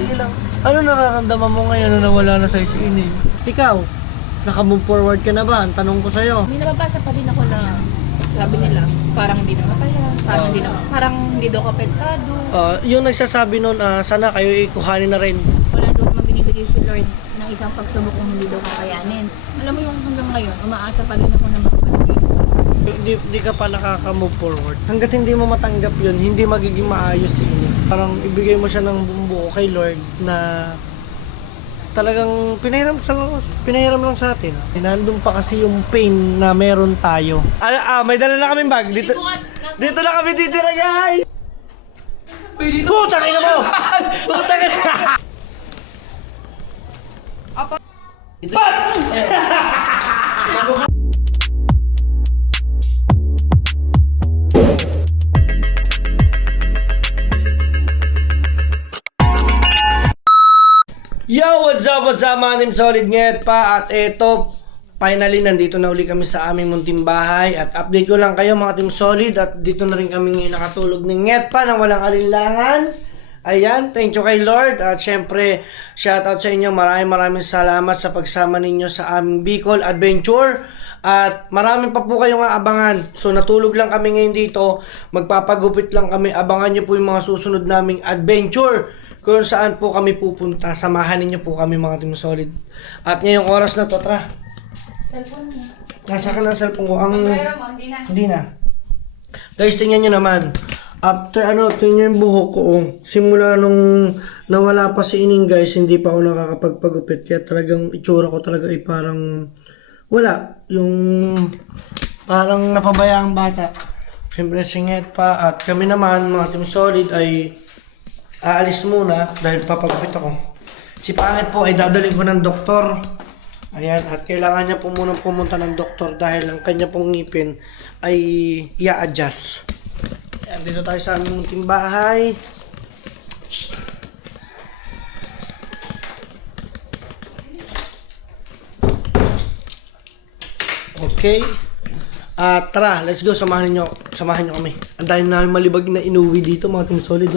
Sige lang. Ano nararamdaman mo ngayon na nawala na sa isining? Ikaw, naka-move forward ka na ba? Ang tanong ko sa'yo. May nababasa pa din ako na sabi nila, parang hindi na mapaya, parang hindi daw apektado. Yung nagsasabi nun, sana kayo ikuhanin na rin. Wala daw naman binibigay si Lord ng isang pagsubok kung hindi daw kakayanin. Alam mo yung hanggang ngayon, umaasa pa rin ako na makapalagay. Hindi ka pa nakaka-move forward. Hanggat hindi mo matanggap yun, hindi magiging maayos ini. Parang ibigay mo siya ng bumbuo kay Lord na talagang pinahiram lang sa atin. Nandun pa kasi yung pain na meron tayo. May dala na kaming bag. Dito na kami titira, guys! Putang ina mo! Putang ina! Yo, what's up mga team solid nget pa at eto finally nandito na uli kami sa aming munting bahay at update ko lang kayo mga team solid at dito na rin kami ngayon nakatulog ng nget pa nang walang alinlangan. Ayan, thank you kay Lord at syempre shoutout sa inyo, maraming salamat sa pagsama ninyo sa aming Bicol Adventure at marami pa po kayong aabangan. So natulog lang kami ngayon dito, magpapagupit lang kami, abangan nyo po yung mga susunod naming adventure kung saan po kami pupunta. Samahan ninyo po kami mga team solid. At ngayong oras na to, tara. Cellphone mo. Nasa ka ng cellphone ko. Hindi na. Hindi na. Guys, tingnan nyo naman. After tingnan yung buhok ko. Simula nung nawala pa si Ining guys, hindi pa ako nakakapagpagupit. Kaya talagang itsura ko talaga ay parang wala. Yung parang napabayaang bata. Siyempre singit pa. At kami naman mga team solid ay aalis muna dahil papagupit ako. Si Pangit po ay dadalhin ko ng doktor. Ayan, at kailangan niya po munang pumunta ng doktor dahil ang kanya pong ngipin ay i-adjust. Ayan, dito tayo sa aming munting bahay. Okay. Tara, let's go. Samahan niyo kami. Ang dahil namin malibag na inuwi dito mga team solid.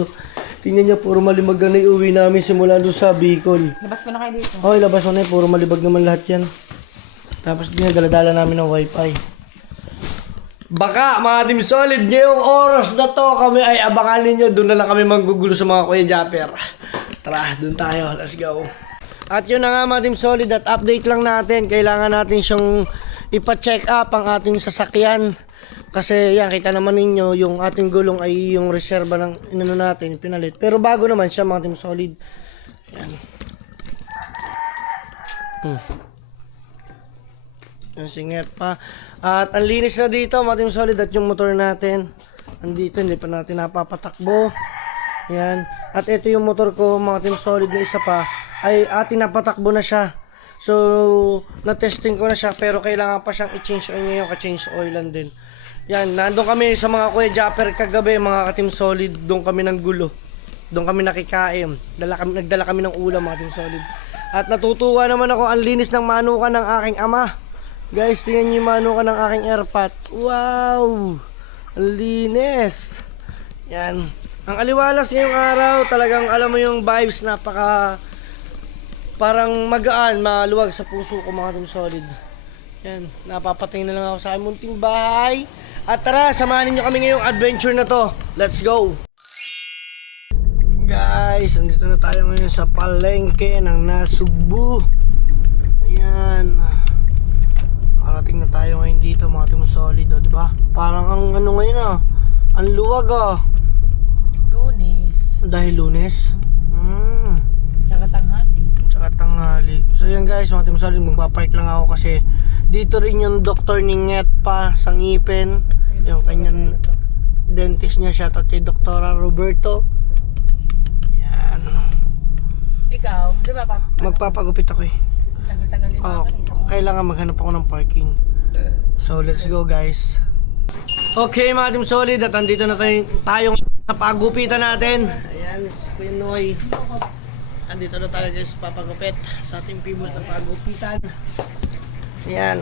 Tingnan niya, puro malibag na iuwi namin simula doon sa Bicol. Labas ko na kayo dito. Okay, labas mo na puro malibag naman lahat yan. Tapos dinadala namin ng wifi. Baka mga team solid, ngayong oras na to kami ay abangan ninyo. Doon na lang kami manggugulo sa mga Kuya Japper. Tara, doon tayo. Let's go. At yun na nga mga team solid, at update lang natin. Kailangan natin siyang ipa-check up ang ating sasakyan. Kasi yan, kita naman ninyo, yung ating gulong ay yung reserva ng inano natin, pinalit. Pero bago naman siya mga team solid. Yan. Yung singit pa. At ang linis na dito mga team solid, at yung motor natin andito, hindi pa natin napapatakbo. Yan. At ito yung motor ko mga team solid na isa pa, ay ating napatakbo na siya. So, na-testing ko na siya, pero kailangan pa siyang i-change oil ngayon, ka-change oilan din. Yan, nandun kami sa mga Kuya Japper kagabi, mga ka-team solid, doon kami ng gulo. Doon kami nakikain. Nagdala kami ng ulam, mga team solid. At natutuwa naman ako, ang linis ng manukan ng aking ama. Guys, tingnan niyo yung manukan ng aking airpot. Wow! Ang linis! Yan. Ang aliwalas ngayong araw, talagang alam mo yung vibes, parang magaan, maluwag sa puso ko mga team solid. Yan, napapatingin na lang ako sa aking munting bahay. At tara, samahan niyo kami ngayong adventure na to. Let's go! Guys, nandito na tayo ngayon sa palengke ng Nasugbu. Ayan. Parating na tayo ngayon dito mga team solid, diba? Parang ang ngayon ang luwag Lunes. Dahil Lunes? Tsaka tanghali. So yan guys, mga team solid, magpapark lang ako kasi dito rin yung doktor ni Nget pa sa ngipin. Yung kanyang dentist niya, shoutout kay Dr. Roberto. Yan. Ikaw, di ba pa? Magpapagupit ako Tagal-tagal din Oh, kailangan maghanap ako ng parking. So let's go guys. Okay mga team solid, at andito na tayo sa pagupitan natin. Ayan, si Kuya Noy. Andito na tayo guys, papagupit sa ating people na pagupitan. Ayan.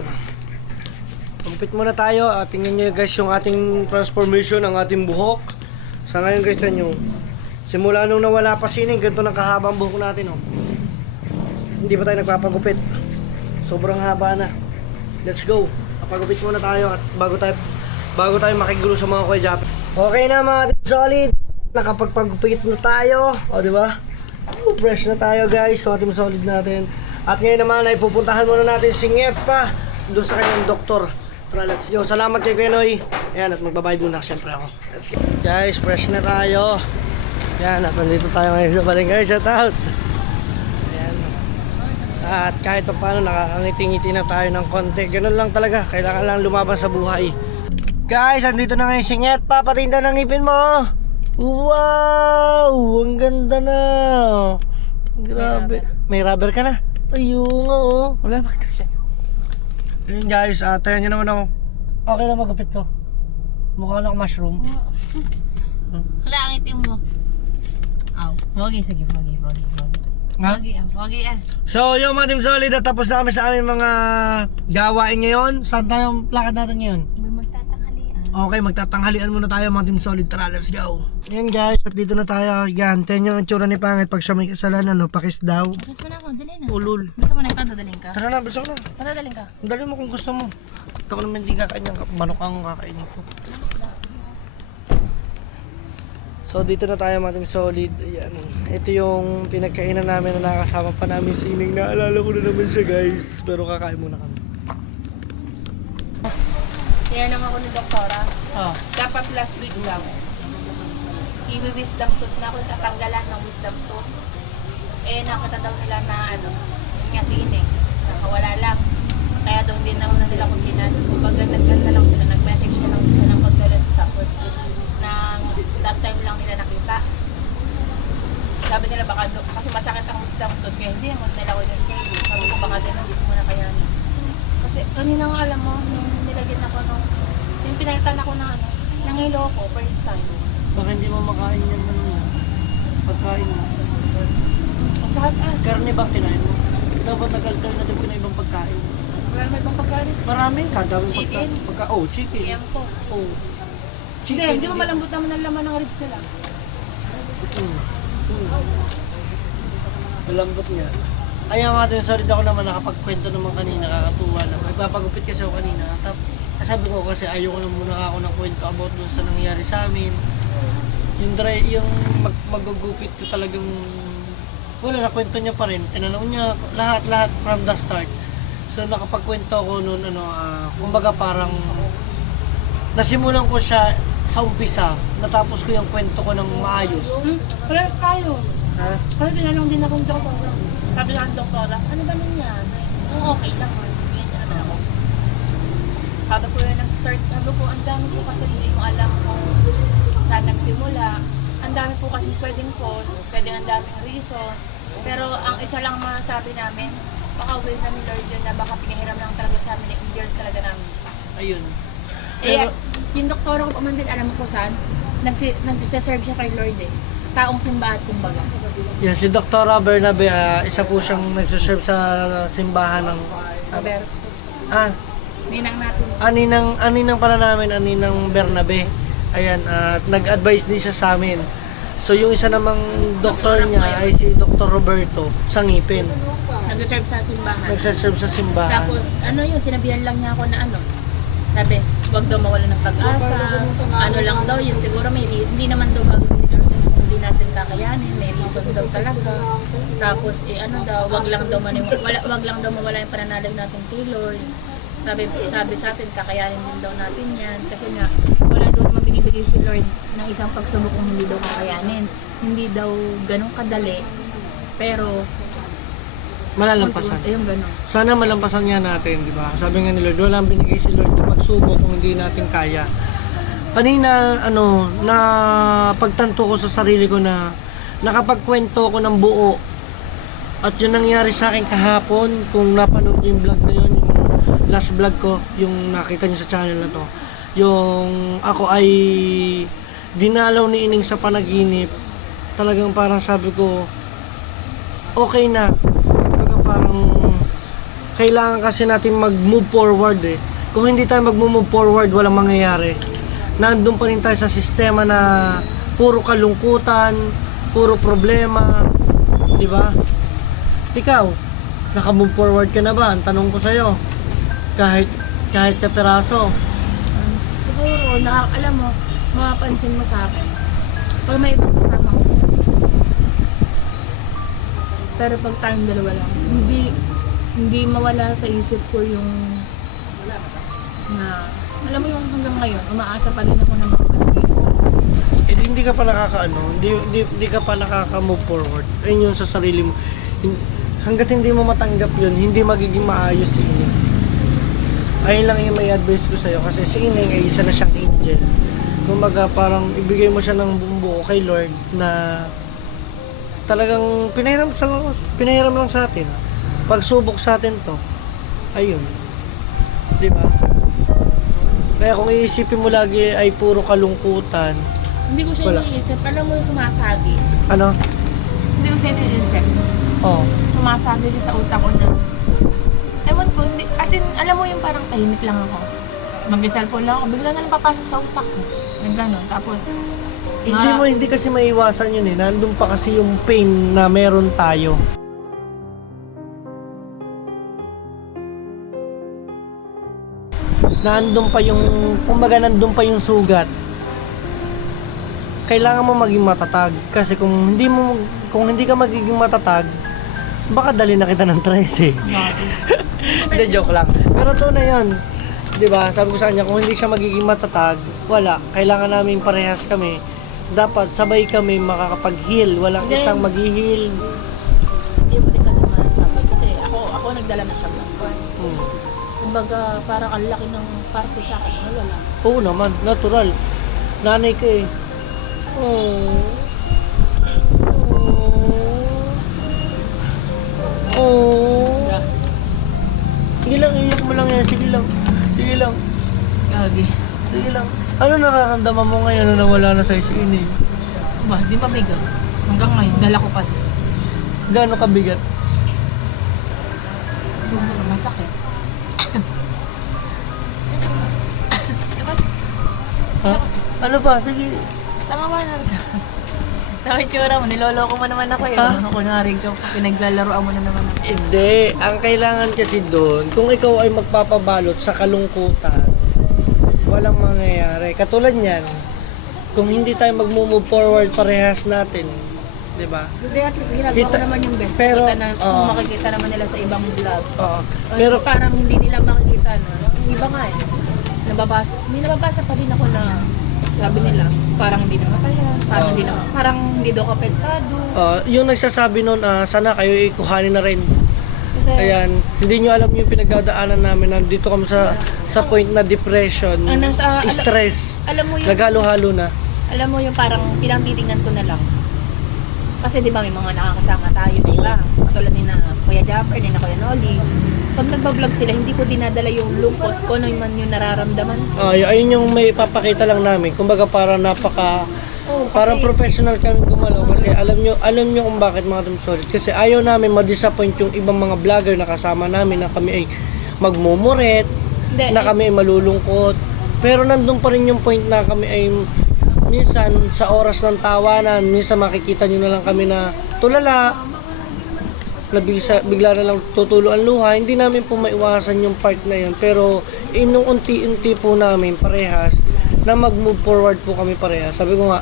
Gupit muna tayo at tingnan nyo guys yung ating transformation ng ating buhok. Sa ngayon guys, nyo Simula nung nawala pa sining, ganito ng kahabang buhok natin, oh. Hindi pa tayo nagpapagupit. Sobrang haba na. Let's go. Papagupit muna tayo at bago tayo makigulo sa mga Kuya Japi. Okay na mga solid. Nakapagpagupit na tayo. O, di ba? Fresh na tayo, guys. So, ating solid natin. At ngayon naman ay pupuntahan muna natin si Ngepa doon sa kanyang doktor. Tara, let's go. Salamat kay Kuya Noy. Ayan, at magbabayad muna siyempre ako. Let's go. Guys, fresh na tayo. Ayan, at nandito tayo ngayon sa Barangay. Shout out. Ayan. At kahit pa paano, nakakangiti-ngiti na tayo ng konti. Ganun lang talaga. Kailangan lang lumaban sa buhay. Guys, andito na ngayon si Ngepa. Patinda ng ngipin mo. Wow! Ang ganda na. Grabe. May rubber ka na? Ayun nga, oh. Wala ba siya? Yun guys, tayo nyo naman ako. Okay na magupit ko. Mukha na ako mushroom. Wala ang itim mo. Aw, pogi, sige, pogi. Nga? Pogi ah. So, yung mga Team Solid, tapos na kami sa aming mga gawain ngayon. Saan tayong lakad natin ngayon? May magtatanghalian. Okay, magtatanghalian muna tayo mga Team Solid. Tara, let's go. Yan guys, at dito na tayo. Yan, ten yung itsura ni Pangit. Pag siya may kasalanan, no, pakis daw. Gusto mo na ako, dali na. Ulul. Gusto mo na ito, dadaling ka? Tara na, bisa ko na. Dadaling ka? Dali mo kung gusto mo. Ito ko naman hindi kakain yung manok ang kakainin ko. So dito na tayo mga Team Solid. Ayan. Ito yung pinagkainan namin na nakakasama pa namin sining. Naalala ko na naman siya guys. Pero kakain muna kami. Kaya naman ako ni Doktora. Ah. Dapat last week lang. I-wisdom tooth na ako, tatanggalan ng wisdom tooth. Eh, nakita daw nila na ano, yun nga si Ining, nakawala lang. Kaya daw hindi na una nila kung sinan. Kumbaga nag-ano lang sila, nag-message na lang sila ng condolence. Tapos, that time lang nila nakita. Sabi nila baka, kasi masakit ang wisdom tooth, kaya hindi mo nila ko yung schedule. Sabi ko baka din, hindi ko muna kayanin. Kasi kanina nga alam mo, nung nilagyan ako nung, yung pinalitan ako na ano, nangilo ko, first time. Baka hindi mo makain yan ano yan. Pagkain mo. Masakit ah. Karne ba kinain mo? Dapat nag-alternative ko na ibang pagkain. Wala naman ibang pagkain. Marami. Kadaming Chicken? Oh, chicken. Iyam ko. Oh. Hindi mo malambot naman ang laman ng ribs nila. Malambot nga. Kaya nga din, sorry ako naman nakapagkwento naman kanina, kakatuwa lang. Nagpapagupit kasi ako kanina. Sabi ko kasi ayoko na muna ako ng kwento about dun sa nangyari sa amin. Yung magugupit ko talagang wala na kwento niya pa rin. Tinanong niya lahat from the start. So nakapagkwento ako noon kumbaga parang nasimulan ko siya sa umpisa. Natapos ko yung kwento ko ng maayos. Wala tayo. Ha? Kasi tinanong din akong doktora. Sabi lang ang doktora, ano ba nangyari? Kung okay lang. Ganyan naman ako. Sabi ko yun nag-start. Sabi ko, ang dami po kasi hindi mo alam kung saan nagsimula. Ang dami po kasi pwedeng cause, pwedeng ang daming reason. Pero ang isa lang masasabi namin, baka will na ni Lord yun na baka pinahiram lang talaga sa amin, i-endure talaga namin. Ayun. Eh, yung doktora ko pa man din, alam mo ko saan? Nag-serve siya kay Lord eh. Sa taong simbahan, kumbaga. Yan, si Dr. Bernabe, isa po siyang nagsaserve sa simbahan ng... Aber, ninang natin. Aninang pala namin, Aninang Bernabe. Ayan, at nag-advise din siya sa amin. So yung isa namang doktor niya ay si Dr. Roberto sa ngipin. Nag-serve sa simbahan. Nagsaserve sa simbahan. Tapos, sinabihan lang niya ako na sabi, huwag daw mawala ng pag-asa, ano lang daw yun, siguro hindi naman daw gagawin ni Lord kung hindi natin kakayanin, may reason daw talaga. Tapos, wag lang daw mawala yung pananalig natin kay Lord. Sabi sa atin, kakayanin din daw natin yan. Kasi nga, wala daw naman binibigay si Lord ng isang pagsubok kung hindi daw kakayanin. Hindi daw ganun kadali, pero malalampasan. Ayun, ganun. Sana malampasan niya natin, di ba? Sabi nga ni Lord, walang binigay si Lord na pagsubok kung hindi natin kaya. Kanina, na pagtanto ko sa sarili ko na nakapagkwento ko ng buo. At yun nangyari sa akin kahapon, kung napanood niyo yung vlog na yun, yung last vlog ko, yung nakita niyo sa channel na to. Yung ako ay dinalaw ni Ining sa panaginip. Talagang parang sabi ko, okay na. Parang kailangan kasi natin mag-move forward eh. Kung hindi tayo mag-move forward, walang mangyayari. Nandun pa rin tayo sa sistema na puro kalungkutan, puro problema, di ba? Ikaw, naka-move forward ka na ba? Ang tanong ko sa'yo, kahit sa peraso. Siguro, alam mo, mapapansin mo sa akin. Pag may ibang kasama ko, pero pag tayong dalawa lang, hindi mawala sa isip ko yung na, alam mo yung hanggang ngayon, umaasa pa rin ako na makapalagay. Eh, hindi ka pa hindi ka pa nakaka-move forward. Ayun yung sa sarili mo. Hanggat hindi mo matanggap yun, hindi magiging maayos si Ining. Ayun lang yung may advice ko sa'yo kasi si Ining ay isa na siyang angel. Kumbaga parang ibigay mo siya ng bumbuo kay Lord na talagang pinahiram lang sa atin. Pagsubok sa atin to, ayun. Di ba? Kaya kung iisipin mo lagi ay puro kalungkutan. Hindi ko siya Wala. iniisip. Alam mo yung sumasagi. Ano? Hindi ko siya iniisip. Oh. Sumasagi siya sa utak ko na. Ewan ko, hindi, as in, alam mo yung parang tahimik lang ako. Mag-cellphone lang ako, bigla na lang papasok sa utak ko. Yung gano'n. Tapos, Hindi kasi maiwasan yun eh. Nandun pa kasi yung pain na meron tayo. Nandun pa yung, kumbaga nandun pa yung sugat. Kailangan mo maging matatag kasi kung hindi ka magiging matatag, baka dali na kita ng tres eh. Hindi, joke lang. Pero to na yun. 'Di ba? Sabi ko sa kanya, kung hindi siya magiging matatag, wala. Kailangan namin parehas kami. Dapat sabay kami makakapag-heal. Walang Then, isang mag-heal. hindi mo din kasi masasabi. Kasi ako nagdala na siya ng buwan. Hmm. Kumbaga, parang ang laki ng parte sa akin. Wala. Oo naman, natural. Nanay ka eh. Oh. Oh. Sige lang, iyak mo lang yan. Sige lang. Sige lang. Gagi. Sige lang. Ano nararamdaman mo ngayon na nawala na sa Ining? Ba, di ba bigat? Hanggang ngayon, dala ko pa din. Gaano kabigat? Siguro, masakit. Diba? Ha? Ano ba? Sige. Tama ba na? Tama yung tsura mo, niloloko mo naman ako eh. Ha? Kunwari ka, pinaglalaroan mo na naman ako. Hindi. Ang kailangan kasi doon, kung ikaw ay magpapabalot sa kalungkutan, walang mangyayari. Katulad niyan, kung hindi tayo mag-move forward parehas natin, di ba? Hindi, at least ginagawa Kita- ko naman yung best. pero, Kung makikita naman nila sa ibang vlog. Oo. Pero Pero, parang hindi nila makikita no. Yung iba nga eh. May nababasa pa din ako na sabi nila, parang hindi naman kaya, parang hindi daw kapektado. yung nagsasabi nun, sana kayo ikuhanin na rin. Kasi, Ayan, hindi nyo alam yung pinagdadaanan namin. Nandito kami sa point na depression, stress, alam mo yung, naghalo-halo na. alam mo yung parang pinangtitingnan ko na lang. Kasi di ba may mga nakakasama tayo na iba. Katulad ni na Kuya Japper, ni na Kuya Noli. Pag nagbablog sila, hindi ko dinadala yung lungkot ko, ano man yung nararamdaman. Ayun yung may papakita lang namin. Kumbaga para parang professional kami gumalaw kasi alam nyo kung bakit mga Team Solid. Kasi ayaw namin ma-disappoint yung ibang mga vlogger na kasama namin na kami ay magmumuret, na kami ay malulungkot. Pero nandun pa rin yung point na kami ay minsan sa oras ng tawanan, minsan makikita nyo na lang kami na tulala, na bigla na lang tutulo ang luha. Hindi namin po maiwasan yung part na yun. Pero inung unti-unti po namin parehas na mag-move forward po kami parehas. Sabi ko nga,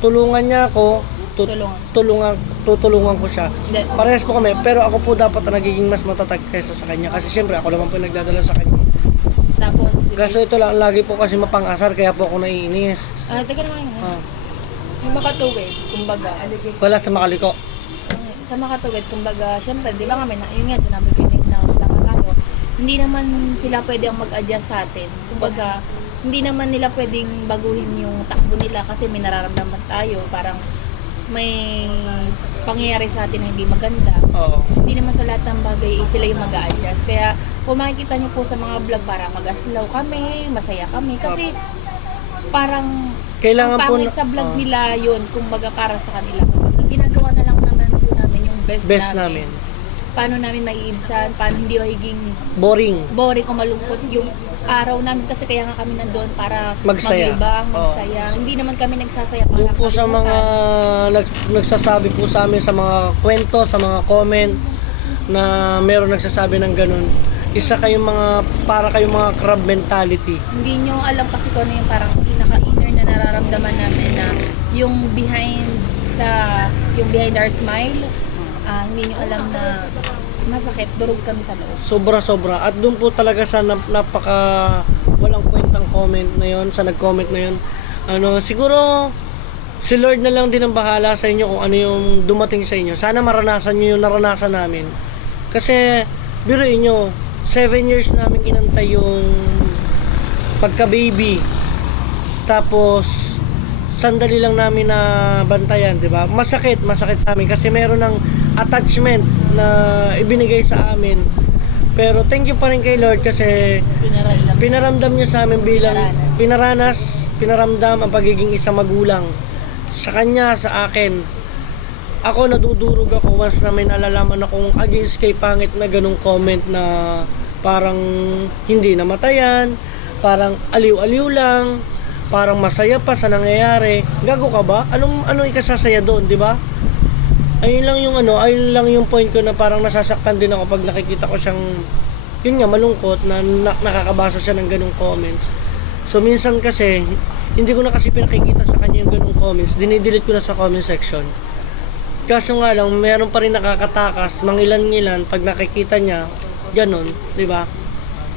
tulungan niya ako, tutulungan ko siya. Hindi. Parehas po kami, pero ako po dapat na nagiging mas matatag kaysa sa kanya. Kasi syempre ako naman po nagdadala sa kanya. Tapos, di ba? Kaso ito lang, lagi po kasi mapang-asar, kaya po ako naiinis. Teka naman yun. Ah, Sa makatuwid, kumbaga, wala sa makaliko. sa makatuwid, kumbaga, syempre, di ba nga, yun nga, sinabi ko yun na kasama tayo, hindi naman sila pwedeng mag-adjust sa atin. Kumbaga, hindi naman nila pwedeng baguhin yung takbo nila kasi may nararamdaman tayo, parang may pangyayari sa atin na hindi maganda. Oo. Hindi naman sa lahat ng bagay sila yung mag-a-adjust. Kaya kung makikita nyo po sa mga vlog, para mag-aslaw kami, masaya kami. Kasi parang Kailangan ang po pangit sa vlog nila yun, kumbaga para sa kanila. Kumbaga ginagawa na lang naman po namin yung best namin. Paano namin maiibsan, paano hindi magiging boring. boring o malungkot yung araw namin kasi kaya nga kami nandoon para Magsaya. maglibang, Oo. magsaya. Hindi naman kami nagsasaya para Doon po sa mga nagsasabi po sa amin sa mga kwento, sa mga comment na meron nagsasabi ng ganun. Isa kayong mga, para kayong mga crab mentality. Hindi nyo alam kasi kung ano yung parang pinaka-inner na nararamdaman namin na yung behind our smile, hindi nyo alam na masakit, durog kami sa loob. Sobra-sobra. At doon po talaga sa napaka walang kwentang comment na yon, sa nag-comment na yon. Siguro si Lord na lang din ang bahala sa inyo kung ano yung dumating sa inyo. Sana maranasan nyo yung naranasan namin. Kasi, biruin nyo, 7 years namin inantay yung pagka-baby. Tapos, sandali lang namin na bantayan, di ba? Masakit sa amin kasi meron ng attachment na ibinigay sa amin. Pero thank you pa rin kay Lord kasi pinaramdam niya sa amin bilang pinaramdam ang pagiging isang magulang. Sa kanya, sa akin. Ako nadudurog ako once na may nalalaman akong against kay pangit na ganung comment na parang hindi namatayan, parang aliw-aliw lang, parang masaya pa sa nangyayari. Gago ka ba? Anong ikasasaya doon, di ba? Ayun lang yung point ko na parang nasasaktan din ako pag nakikita ko siyang yun nga malungkot na nakakabasa siya ng ganung comments. So minsan kasi hindi ko na kasi pinakikita sa kanya yung ganung comments, dinidelete ko na sa comment section. Kaso nga lang, meron pa rin nakakatakas, mangilan-ngilan pag nakikita niya, ganon, di ba?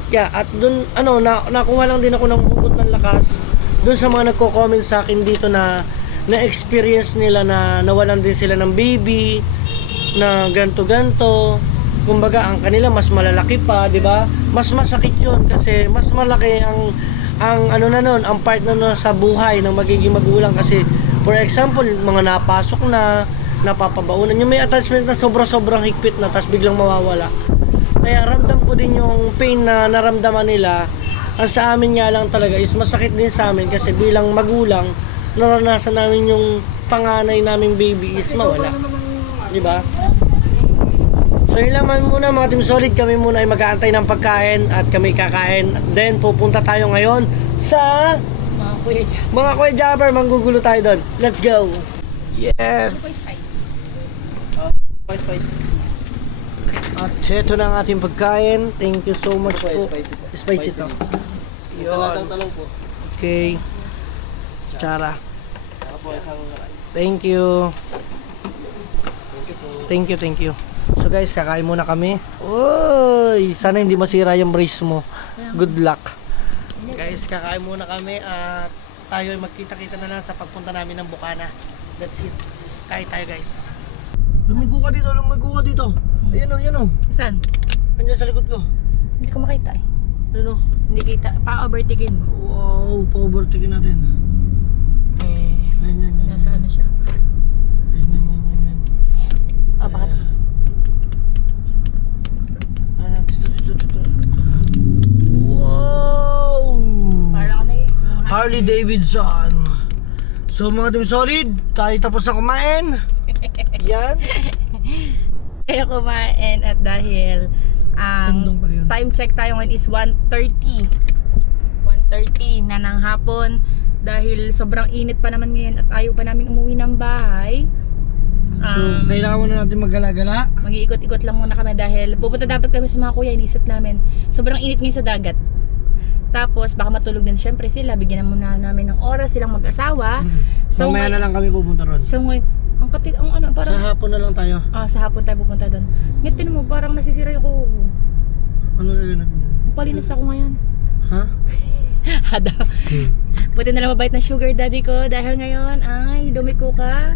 Kaya, at dun, nakuha lang din ako ng hugot ng lakas dun sa mga nagko-comment sa akin dito na na-experience nila na nawalan din sila ng baby, na ganto-ganto. Kumbaga, ang kanila mas malalaki pa, di ba? Mas masakit yun kasi mas malaki ang ang part na sa buhay ng magiging magulang kasi, for example, mga napasok na, napapabaunan yung may attachment na sobrang higpit na tas biglang mawawala. Kaya ramdam ko din yung pain na naramdaman nila. Ang sa amin nga lang talaga is masakit din sa amin kasi bilang magulang naranasan namin yung panganay naming baby is mawala, di ba? So yun lang man muna mga Team Solid, kami muna ay mag-aantay ng pagkain at kami kakain. Then pupunta tayo ngayon sa mga Kuya Jabber, manggugulo tayo doon. Let's go. Yes. Spice. At ito na ang ating pagkain. Thank you so much po. Spicy to. Saladang talong po. Okay. Tsara. Ako isang rice. Thank you. Thank you po. Thank you. So guys, kakain muna kami. Uy, sana hindi masira yung brace mo. Good luck. Guys, kakain muna kami at tayo ay magkita-kita na lang sa pagpunta namin ng Bukana. That's it. Kain tayo guys. Lumigo ka dito. Ayun o. Saan? Andiyan sa likod ko. Hindi ko makita eh. Ayun o. Hindi kita. Pa-overtaken mo. Wow, pa-overtake natin. Ayun. Nasa ano siya? Ayun. Bakit? Ayun, dito. Wow! Parang ano eh. Harley Davidson. So mga Team Solid, tayo tapos na kumain. Yan. Kaya kumain at dahil Tandong pala yun. time check tayo ngayon is 1:30 na ng hapon dahil sobrang init pa naman ngayon at ayaw pa namin umuwi ng bahay. So kailangan muna natin mag-gala-gala. Mag-iikot-ikot lang muna kami dahil pupunta dapat kami sa mga kuya, inisip namin sobrang init ngayon sa dagat. Tapos baka matulog din syempre sila, bigyan na muna namin ng oras silang mag-asawa. So mamaya na lang kami pupunta ron. So ngayon, parang Sa hapon na lang tayo. sa hapon tayo pupunta doon. Ngayon tinan mo, parang nasisira yung kuko ko. Ano gagawin natin? Nagpalinis ako ngayon. Ha? Hada. Buti na lang mabait na sugar daddy ko dahil ngayon ay lumiko ka.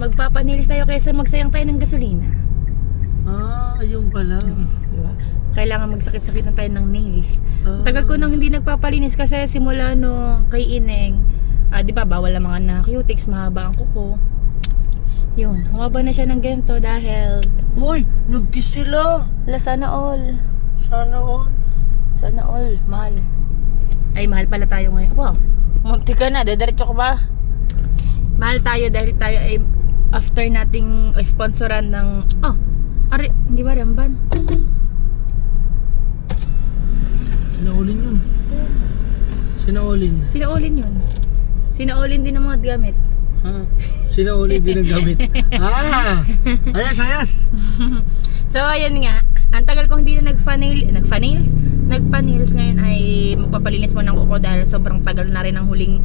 Magpapanilis tayo kaysa magsayang tayo ng gasolina. Ayun pala. Diba? Kailangan magsakit-sakit na tayo ng nails. Tagal ko nang hindi nagpapalinis kasi simula nung kay Ineng, di ba bawal ang mga na-cutics, mahaba ang kuko. Yun, humaba na siya ng ganito dahil Uy, nag-kiss sila. sana all. Sana all. Mahal. Ay, mahal pala tayo ngayon. Wow, munti ka na, dediretso ko ba? Mahal tayo dahil tayo ay after nating sponsoran ng hindi ba Ramban? Naulin yun. Sinaulin. Sinaulin yun. Sinaulin din ng mga gamit. Ha? Sinaulin din ang gamit. Ayas, ayas. So, ayan nga. Ang tagal kong hindi na nagpa-nails ngayon ay magpapalinis mo ng kuko dahil sobrang tagal na rin ang huling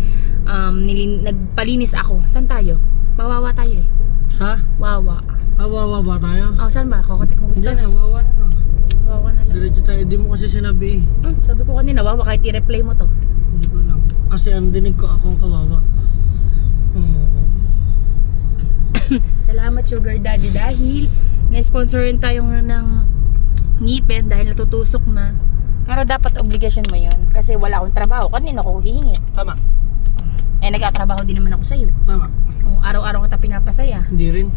nagpalinis ako. Saan tayo? Wawa tayo eh. Sa? Wawa. Wawa ba tayo? Oh, saan ba? Kokote kung gusto. Hindi na, wawa na. Wawa na lang. Diretso tayo, di mo kasi sinabi eh. Sabi ko kanina, wawa kahit i-replay mo to. Hindi ko lang. Kasi ang dinig ko akong kawawa. Salamat Sugar Daddy dahil na-sponsorin tayo ng ngipin dahil natutusok na. Pero dapat obligasyon mo yun kasi wala akong trabaho. Kanina ako hihingi. Tama. Eh nagkatrabaho din naman ako sa'yo. Tama. O, araw-araw kita pinapasaya. Hindi rin.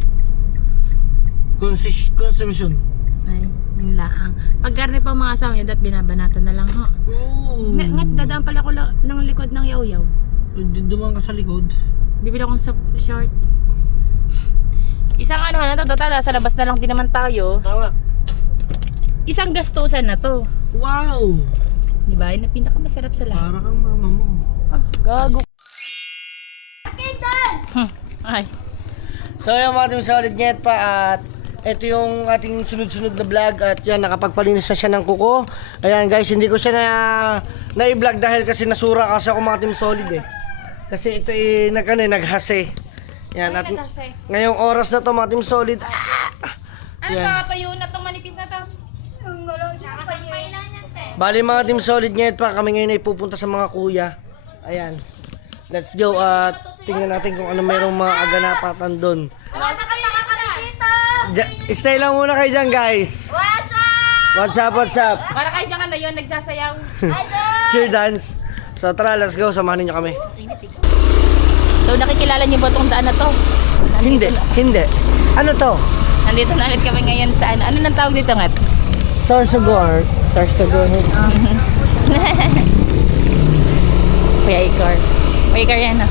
Consumption. Ay, yung laang. Pag karne pa ang mga asawa nyo, dapat binabanatan na lang ha. Oo. Ngat, dadaan pala ko ng likod ng yaw-yaw. Dumaan ka sa likod. Bibili akong short. Isang ano na to, total, sa labas na lang din naman tayo. Tama. Isang gastusan na to. Wow! Di ba? Yun ang pinakamasarap sa lahat. Para kang mama mo. Gago. Ay. So yung mga ating solid net pa at ito yung ating sunod-sunod na vlog at yan nakapagpalinis na siya ng kuko. Ayan guys, hindi ko siya na-vlog dahil kasi nasura kasi ako mga ating solid eh. Kasi ito naghase. Yan at ngayong oras na to mga ating solid. Ano ba tayo na itong manipis na to? Bali mga team solid net pa kami ngayon ay pupunta sa mga kuya. Ayan. Let's go at tingnan natin kung ano mayroong mga aganapatan doon. Stay lang muna kayo dyan guys. What's up? Para kayo dyan ka na yun, nagsasayaw. Cheer dance. So tara, let's go. Samahan niyo kami. So nakikilala niyo ba itong daan na to? Hindi. Ano to? Nandito na ulit kami ngayon sa ano. Ano nang tawag dito nga? Sorsogon. Kuya Ikor. Kuya Ikor yan o.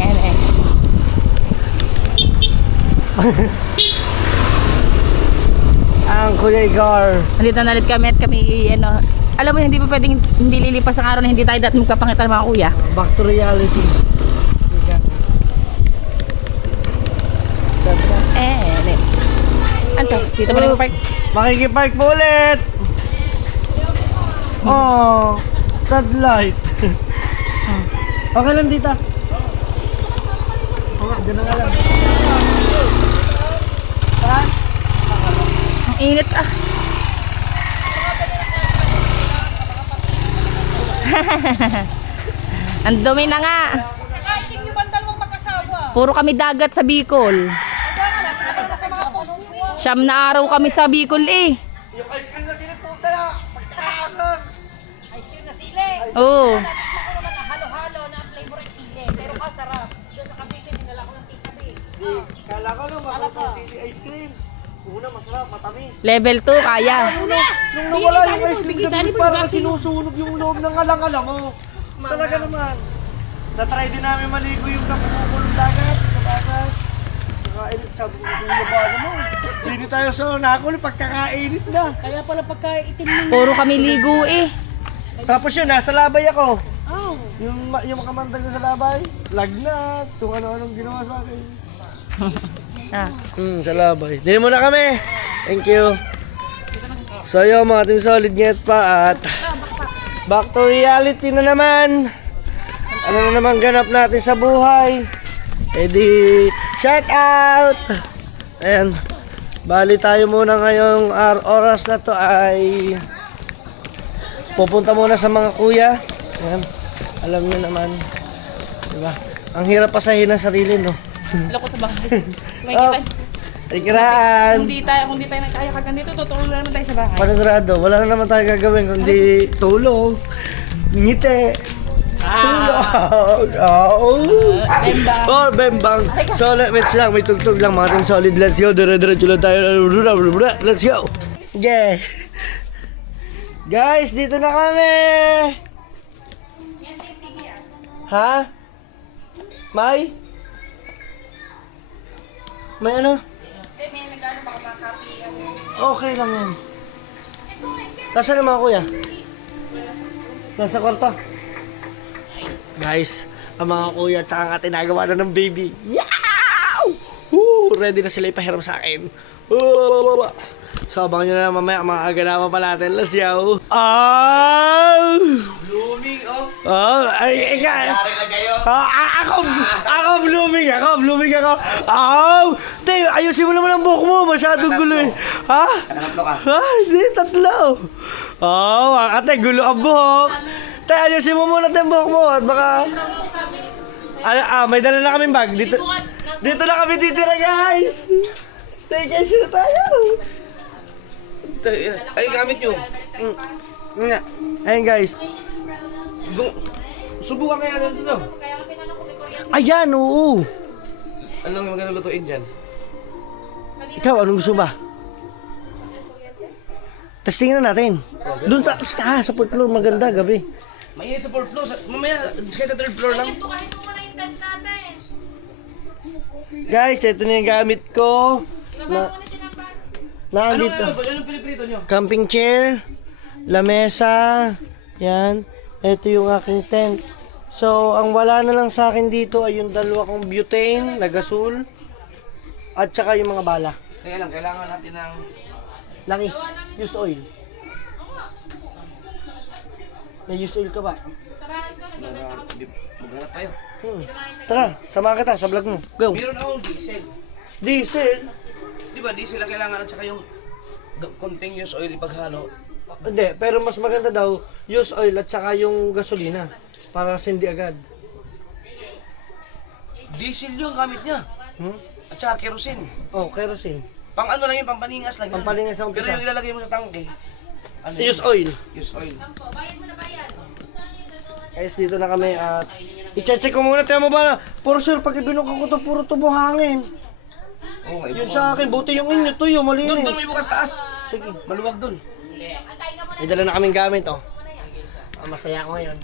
Ayan eh. Ang Kuya Igor. Nandito na ulit kami at kami ano. Alam mo hindi pa pwedeng hindi lilipas ang araw na hindi tayo dati magkapangitan mga kuya. Back to reality. Sobrang ano to? Dito pa rin park. Makikipark po ulit. Oh, sad life. Okay lang dito. Oo nga, gano'n nga lang. Ang init ah. Ang dumi na nga. Nakaiting yung bandal mong mag-asawa. Puro kami dagat sa Bicol. Sa mga post mo. Siyam na araw kami sa Bicol eh. Yung ice cream na sinututa. Pagkakakang. Ice cream na sili. Oo. Natikman ko naman na halo-halo na flavor ng sili. Pero masarap. Doon sa Cavite, dinala ko ng titabi. Kala ko no, masarap ang city ice cream. Una, masarap, matamis. Level 2 kaya. Nung nawala yung ice cream sa bibig, parang sinusunog yung loob ng alang-alang mo. Talaga naman. Natry din namin maligo yung nakukulong dagat. Sa dagat. Nakainit, sabi ko, kuya ba naman? Hindi tayo sa nakakulong pagkakainit na. Kaya pala pagka-itim mo. Puro kami ligo eh. Tapos yun, nasa labay ako. Oh. Yung makamandag na sa labay, lagnat, kung ano-anong ginawa sa akin. Sa labay. Dili muna kami. Thank you. So yun mga team solid net pa at back to reality na naman. Ano na naman ganap natin sa buhay. Eh di, shout out! Ayan. Bali tayo muna ngayong oras na to ay pupunta muna sa mga kuya. Ayan. Alam niyo naman. Diba? Ang hirap pasahin ng sarili, no? Loko sa bahay. May kita. Ikiraan! Kung di tayo nagkayakagan dito, tutulong lang naman tayo sa bahay. Panigurado, wala na naman tayo gagawin kundi tulog, ngiti, tulog, Bembang. oh, bembang. So, let's lang, may tugtog lang, mga ating solid, let's go, dire-diretso lang tayo, let's go. Yeah. Guys, dito na kami. Ha? May? May ano? May nag-ano baka makapi. Okay lang yan. Nasaan ang mga kuya? Nasa kwarto. Guys, ang mga kuya at saka nga tinagawa na ng baby. Yow! Woo! Ready na sila ipahiram sa akin. So, abangan nyo na mamaya, mga aganawa pa natin. Let's go! Blooming, oh. Ay, ika. Yari lang kayo. Ako blooming ako. Te, ayusin mo naman ang buhok mo, masyadong gulo eh. Ha? Tatlo ka. Hindi, tatlo. Ate, gulo ang buhok. Te, ayusin mo muna ang buhok mo at baka... may dala na kaming bag. Dito na kami titira, guys. Staycation na tayo. Ay, gamit nyo. Nga. Ayun, guys. Subukan kaya natin ito. Ayan, oo. Anong magandang lutuin dyan? Ikaw, anong gusto ba? Testingin na natin. Doon sa fourth floor, maganda gabi. Mainit sa 4th floor. Mamaya, kaya sa 3rd floor lang. Bukahin mo muna yung tent natin. Guys, ito na yung gamit ko. Ibaba muna sinampan. Anong Nandito. luto? Anong piniprito nyo? Camping chair, lamesa, yan. Ito yung aking tent. So, ang wala na lang sa akin dito ay yung dalawa kong butane na gasol at saka yung mga bala. Kaya lang, kailangan natin ng... Langis, used oil. May used oil ka ba? Sa bahay ko, nagaganda kami. Maghanap tayo. Tara, samahan kita sa vlog mo. Go. Meron akong diesel. Diesel? Di ba, diesel ang kailangan at saka yung continuous oil ipaghalo. Hindi, pero mas maganda daw used oil at saka yung gasolina para hindi agad. Diesel yung gamit niya. At saka kerosene. Oh, kerosene. Pang ano lang yun, pampalingas lang yun. Pampalingas sa Pero umpisa. yung ilalagay mo sa tangke, ano yun? Used oil. Use oil. Bayad mo na bayad. Guys, dito na kami at i-check ko muna. Tiyan mo ba? Puro sure, pag ibinukan ko to, puro tubo hangin. Oo, nga, Yun sa akin, buti yung inyo to, yung Doon malinis. mo ibukas taas. Sige. Maluwag doon. May dala na kaming gamit, oh. Masaya ako ngayon.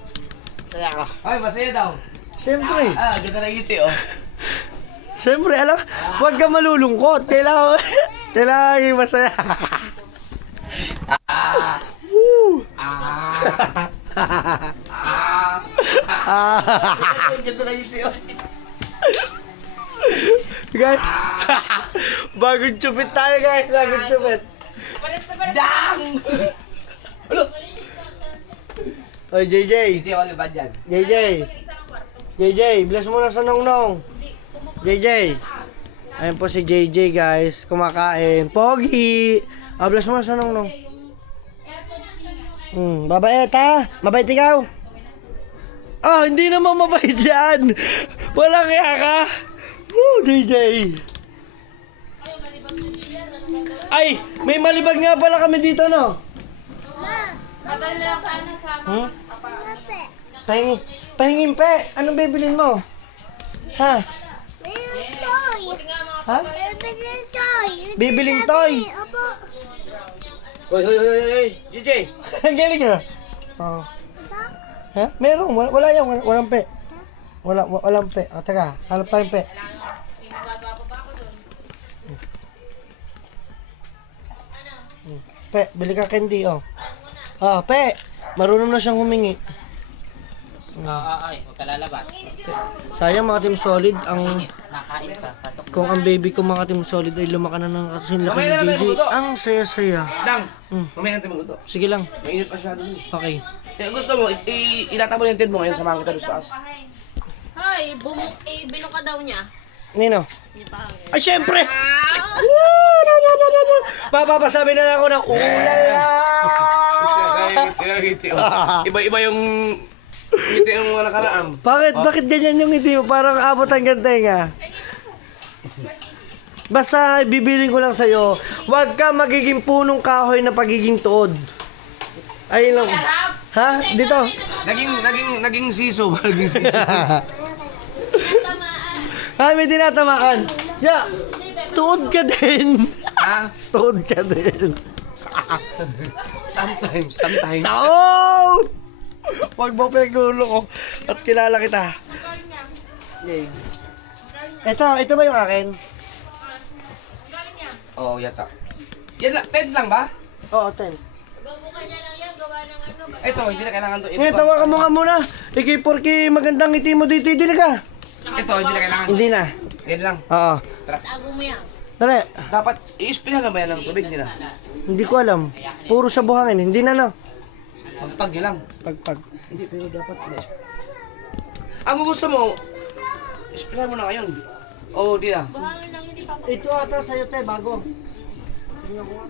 Masaya ako. Ay, masaya daw. Siyempre. Ganda na ngiti, oh. Siyempre, alam, huwag ka malulungkot. Kailangan maging masaya. Ganda na ngiti, oh. Guys, bagong chupit tayo, guys. Bagong chupit. Dang! Oy, JJ. Hindi ako ba dyan? JJ. JJ, bless mo na sa nongnong. JJ. Ayun po si JJ, guys. Kumakain. Pogi. Bless mo na sa nongnong. Babait ha? Mabait ikaw? Hindi naman mabait yan. Walang kaya ka. Woo, JJ. Ay, may malibag nga pala kami dito, no? Madali lang sana sa Pahingin pe. Anong bibilin mo? Ha? Ha? Bibiling toy. Hoy, JJ! Ang galing ka. Oh. Ha? Meron. Wala yan. Walang pe. Walang pe. Teka. Hanap pa yung pe. Pe, bili ka candy, oh. Pe. Marunong na siyang humingi. Ay, huwag ka lalabas. Sayang mga team solid ang Nakain ka, pasok. kung ang baby ko mga team solid ay lumaka na ng kasin laki Mamaya ni na tayo JJ. magluto. Ang saya-saya. Dang! Mamaya natin magluto. Sige lang. Mainit pa siya doon. Okay. Kaya gusto mo, ilata mo yung tent mo ngayon, samahan kita doon sa taas. Ay, bino ka daw niya. Nino? Ay, syempre! Woo! Papapasabi na lang ako ng ulala! Iba-iba yung ngiti ng mga nakaraan. Bakit ganyan yung hindi mo? Parang abot ang tenga. Basta bibiling ko lang sa'yo, huwag ka magiging punong kahoy na pagiging tuod. Ayun lang. Ha? Dito. Naging siso. Naging siso. May tinatamaan. Ya, tuod ka din. Ha? Tuod ka din. Sometimes. Sao! Huwag mo pinaglulo ko at kilala kita. Yay. Ito ba yung akin? Oo, yata. Yan lang, tent lang ba? Oo, 10. Babukan niya lang yan, gawa ng Ito, hindi na kailangan to. Ngayon, tawakan mo nga muna. Iki, porki magandang ngiti mo dito. Hindi na ka. Ito, hindi na kailangan. Hindi na. Yan lang. Oo. Tago mo yan. Dali. Dapat, i-spin na ba yan ng tubig nila? Hindi ko alam. Puro sa buhangin. Hindi na no. Pagpag nyo lang. Pagpag. Hindi, pero dapat. Ang gusto mo, i-spin mo na ngayon. O, di na. Buhangin lang hindi pa. Ito ata sa'yo, te. Bago. Tingnan ko nga.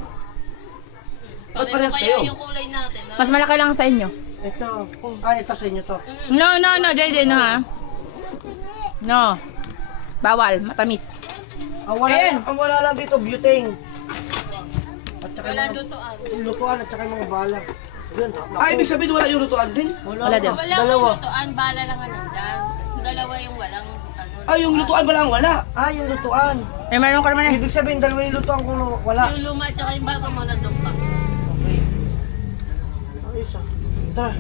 Ba't parehas kayo? Yung kulay natin. Mas malaki lang sa inyo. Ito. Ay, ito sa inyo to. No, JJ, no ha? No. Bawal, matamis. Ang wala lang dito, butane. At saka Wala yung mga lutoan. lutuan at saka yung mga bala. Yun. Ay, ibig sabihin wala yung lutuan din? Wala din. Wala Dalawa. akong lutoan, bala lang ang nandyan. Dalawa yung walang ano. Ay, yung lutuan ba lang wala? Ah, yung lutuan. Eh, meron ka naman eh. Ibig sabihin, dalawa yung lutuan kung wala. Yung luma at saka yung bago mo nandun pa. Ayos ah. Tara.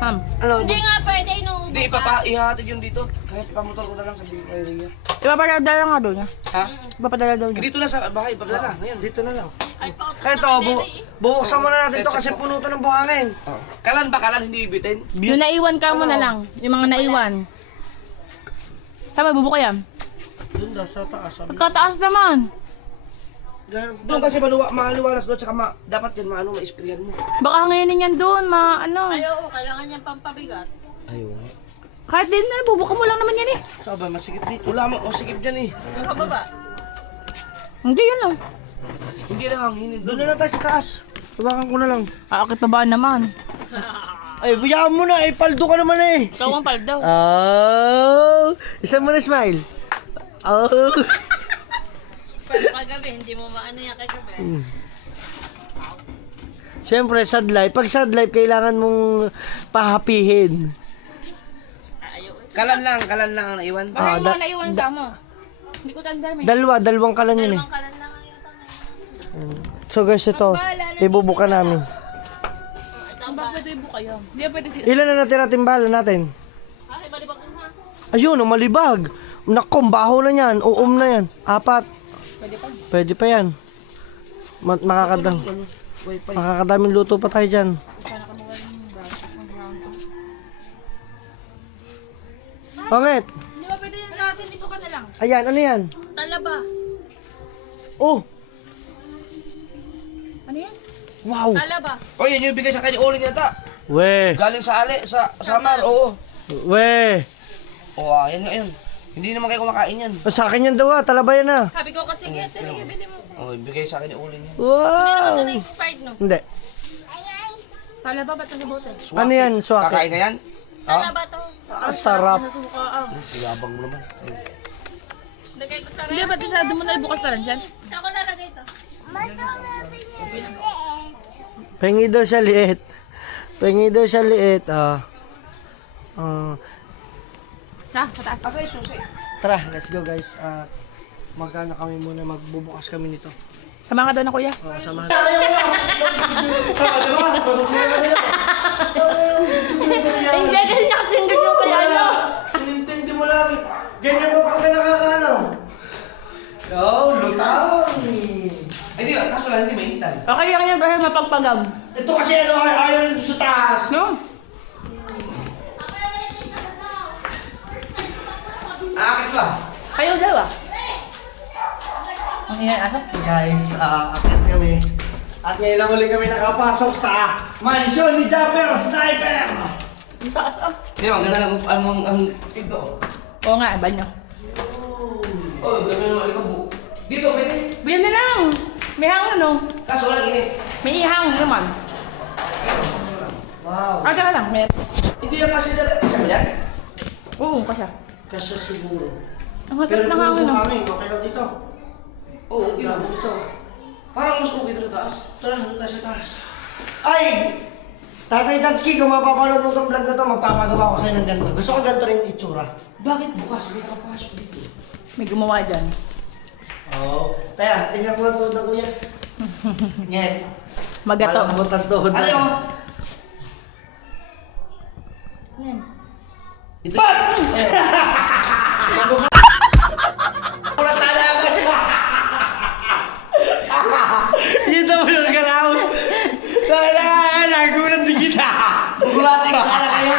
Ham. Ano? Hindi nga pwede inuubo Hindi, ihatid yun dito. Kahit ipamotor ko na lang sabihin ko yun. Ipapadala nga doon niya. Ha? Ipapadala doon niya. Dito na sa bahay, pagdala. Ngayon, Dito na lang. Ay, pautos Ito, na kanere eh. bubuksan muna natin to kasi puno to ng buhangin. Kalan ba kalan, hindi ibitin? Yung naiwan ka mo na lang. Yung mga naiwan. Tama, bubuka yan. Doon daw sa taas. Sabi. Pagkataas naman. Doon kasi maliwalas doon, tsaka dapat yan maano, ma-sprayan mo. Baka ngayon yan doon, ano. Ay, oo, kailangan niyang pampabigat. Ayun. Kahit din na, bubuka mo lang naman yan eh. Sabi, masikip dito. Wala mo, sikip dyan eh. Yung pababa. Hindi yun lang. Hindi na hanginin Doon doon. na lang tayo sa taas. Tubakan ko na lang. Aakit pa ba naman? Ay, buyaan mo na. Eh, paldo ka naman eh. Ikaw ang paldo. Oh, isang mo na smile. Oh. Pero kagabi, hindi mo maano yan kagabi. Siyempre, sad life. Pag sad life, kailangan mong pahapihin. Ayaw eh. Kalan lang ang naiwan. Baka yung mga naiwan ka mo. Hindi ko tanda eh. Dalawang kalan yun eh. Dalawang kalan lang ang yata. So guys, ito, ibubuka namin. Ang bakit ito ibuka yun? Hindi pwede dito. Ilan na natira timbala natin? Ay, balibag mo ha. Ayun, ang malibag. Nakom, baho na yan. Uum na yan. 4. Pwede pa yan. Makakadaming luto pa tayo dyan. Pangit. Hindi ba pwede yun natin? Ito ka na lang. Ayan, ano yan? Talaba. Oh, Ano yan? wow. Talaba. O, yun yung bigay sa kanya uling yata. We, Galing sa sa Samar, oo. we. Oo, yan nga yun. Hindi naman kayo kumakain yan. Sa akin yan daw ah, talaba yan ah. Sabi ko kasi, Getter, bili mo. Oo, bigay sa akin uling yan. Wow. Ano expired no? Hindi. Tala ba? Ba't nagabot eh? Ano yan, swake? Kakain ka yan? Ha? Talaba to. Ah, sarap. Iyabang mo naman. Ayun. Lagay ko sa Hindi, ba't isa mo na ibukas na rin dyan? Saan ko lalagay to? Pengi daw siya liit. Pengi daw siya liit. Ha? Sa taas. Asa yung susi? Tara, let's go guys. Magkano kami muna, magbubukas kami nito. Sama ka doon na kuya. Samahan. Hindi, kasi nakatinggan yung kaya ano. Inintindi mo lang. Ganyan ba pag nakakano? Oh, lutang. Hindi, kaso lang hindi mainitan. Okay lang yan dahil mapagpagam. Ito kasi ano, ayaw nito sa taas. No? Aakit ba? Kayo dalawa. Ang ingay asa? Guys, akit kami. At ngayon lang ulit kami nakapasok sa mansyon ni Japper Sniper. Ang taas ah. Hindi, ang ganda ng ang ito. Oo nga, banyo. Oh, ganda naman ikaw bu. Dito, pwede. Biyan na lang. May hangin no? Kaso wala init. May ihang naman. Wow. Ah, teka lang. May... Hindi yan kasi dala. Kasi yan? Oo, kasya. Kasi siguro. Ang Pero hasap ng kung hangin no? buhangin, okay lang dito. Oo, okay lang. Lang dito. Parang mas okay dito sa taas. Tara, punta sa taas. Ay! Tatay Tatsky, kung mapapanood mo itong vlog na to, magpapagawa ko sa'yo ng ganito. Gusto ko ganito rin yung itsura. Bakit bukas? Hindi ka pasok dito. May gumawa dyan. Oo. Taya, tingnan ko lang tuhod na kuya. Nyet. Magato. Malambot ang tuhod Ano na. yun? Ano yan? Ito. Ulat sana ako. Ito mo yung galaw. Nagulat din Bahala kayo.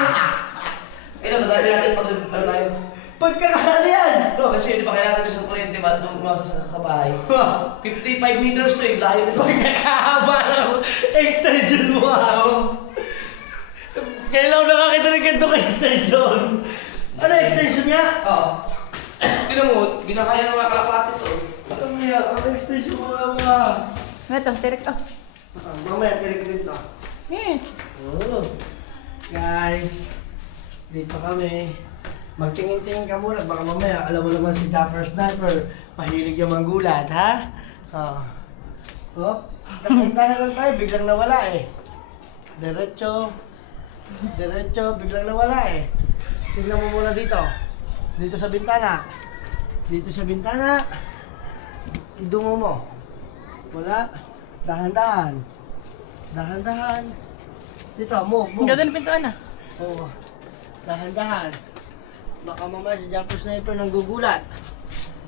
Ito, dadali natin pag ano tayo. Pagkakaano yan? No, kasi hindi pa kailangan ito sa kuryente ba nung umasa sa kabahay. 55 meters to eh, layo nito. Pagkakahaba ng extension mo ako. Kailan ako nakakita ng ganitong extension? Ano extension niya? Oo. Tignan mo, ginakaya ng mga kalapati to. Ano niya? Ano extension mo mga? Ito, tirik to. Mamaya, tirik din to. Oh. Guys, dito kami. Magtingin-tingin ka muna, baka mamaya, alam mo naman si Japper Sniper, mahilig yung manggulat, ha? Oh, napuntahan lang tayo, biglang nawala eh. Diretso, biglang nawala eh. Tignan mo muna dito. Dito sa bintana. Dito sa bintana. Idungo mo. Wala. Dahan-dahan. Dahan-dahan. Dito, move. Ganda ng pintuan ah. Oo. Dahan-dahan. Baka mamaya si Japper Sniper nang gugulat.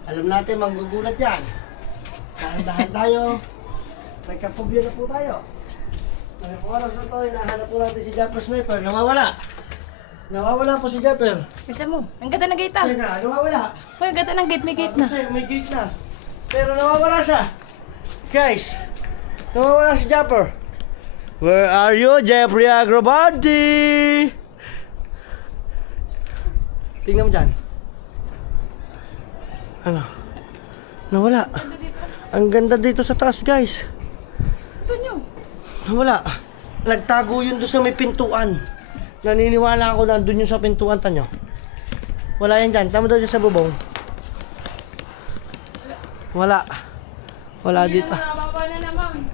Alam natin manggugulat yan. Dahan-dahan tayo. Nagkapobya na po tayo. Ngayong oras na to, hinahanap po natin si Japper Sniper. Nawawala. Nawawala po si Japper. Bisa mo. Ang ganda ng gate ah. Teka, nawawala. Uy, ang ganda ng gate. May gate na. Kasi may gate na. Pero nawawala siya. Guys, nawawala si Japper. Where are you, Jeffrey Agrobody? Tingnan mo dyan. Ano? Nawala. Ang ganda dito sa taas, guys. Saan yun? Nawala. Nagtago yun doon sa may pintuan. Naniniwala ako na doon yun sa pintuan, tanyo. Wala yan dyan. Tama doon sa bubong. Wala. Wala Hindi dito. naman nababa na naman.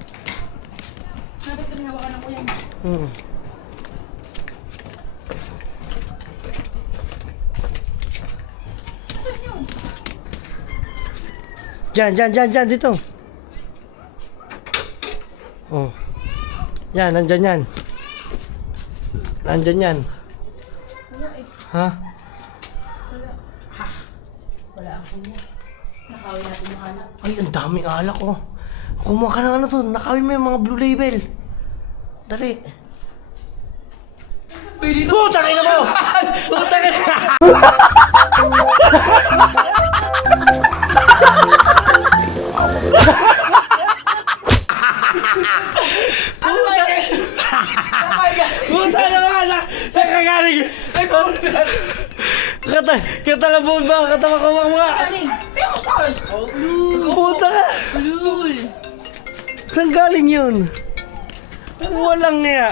Narito nga baka na po yan. Saan yun? Dyan, dito. Oh. Yan, nandyan yan. Nandyan yan. Wala eh. Ha? Wala ang kunya. Nakawin natin yung anak. Ay, ang daming alak, oh. Kumuha ka ng ano to, nakawin mo yung mga blue label. Dali. Putang ina mo! Putang ina! Puta naman! Nakagaling! Katalabog ba? Katawa mga! Galing! Puta ka! Saan galing yun? Walang niya.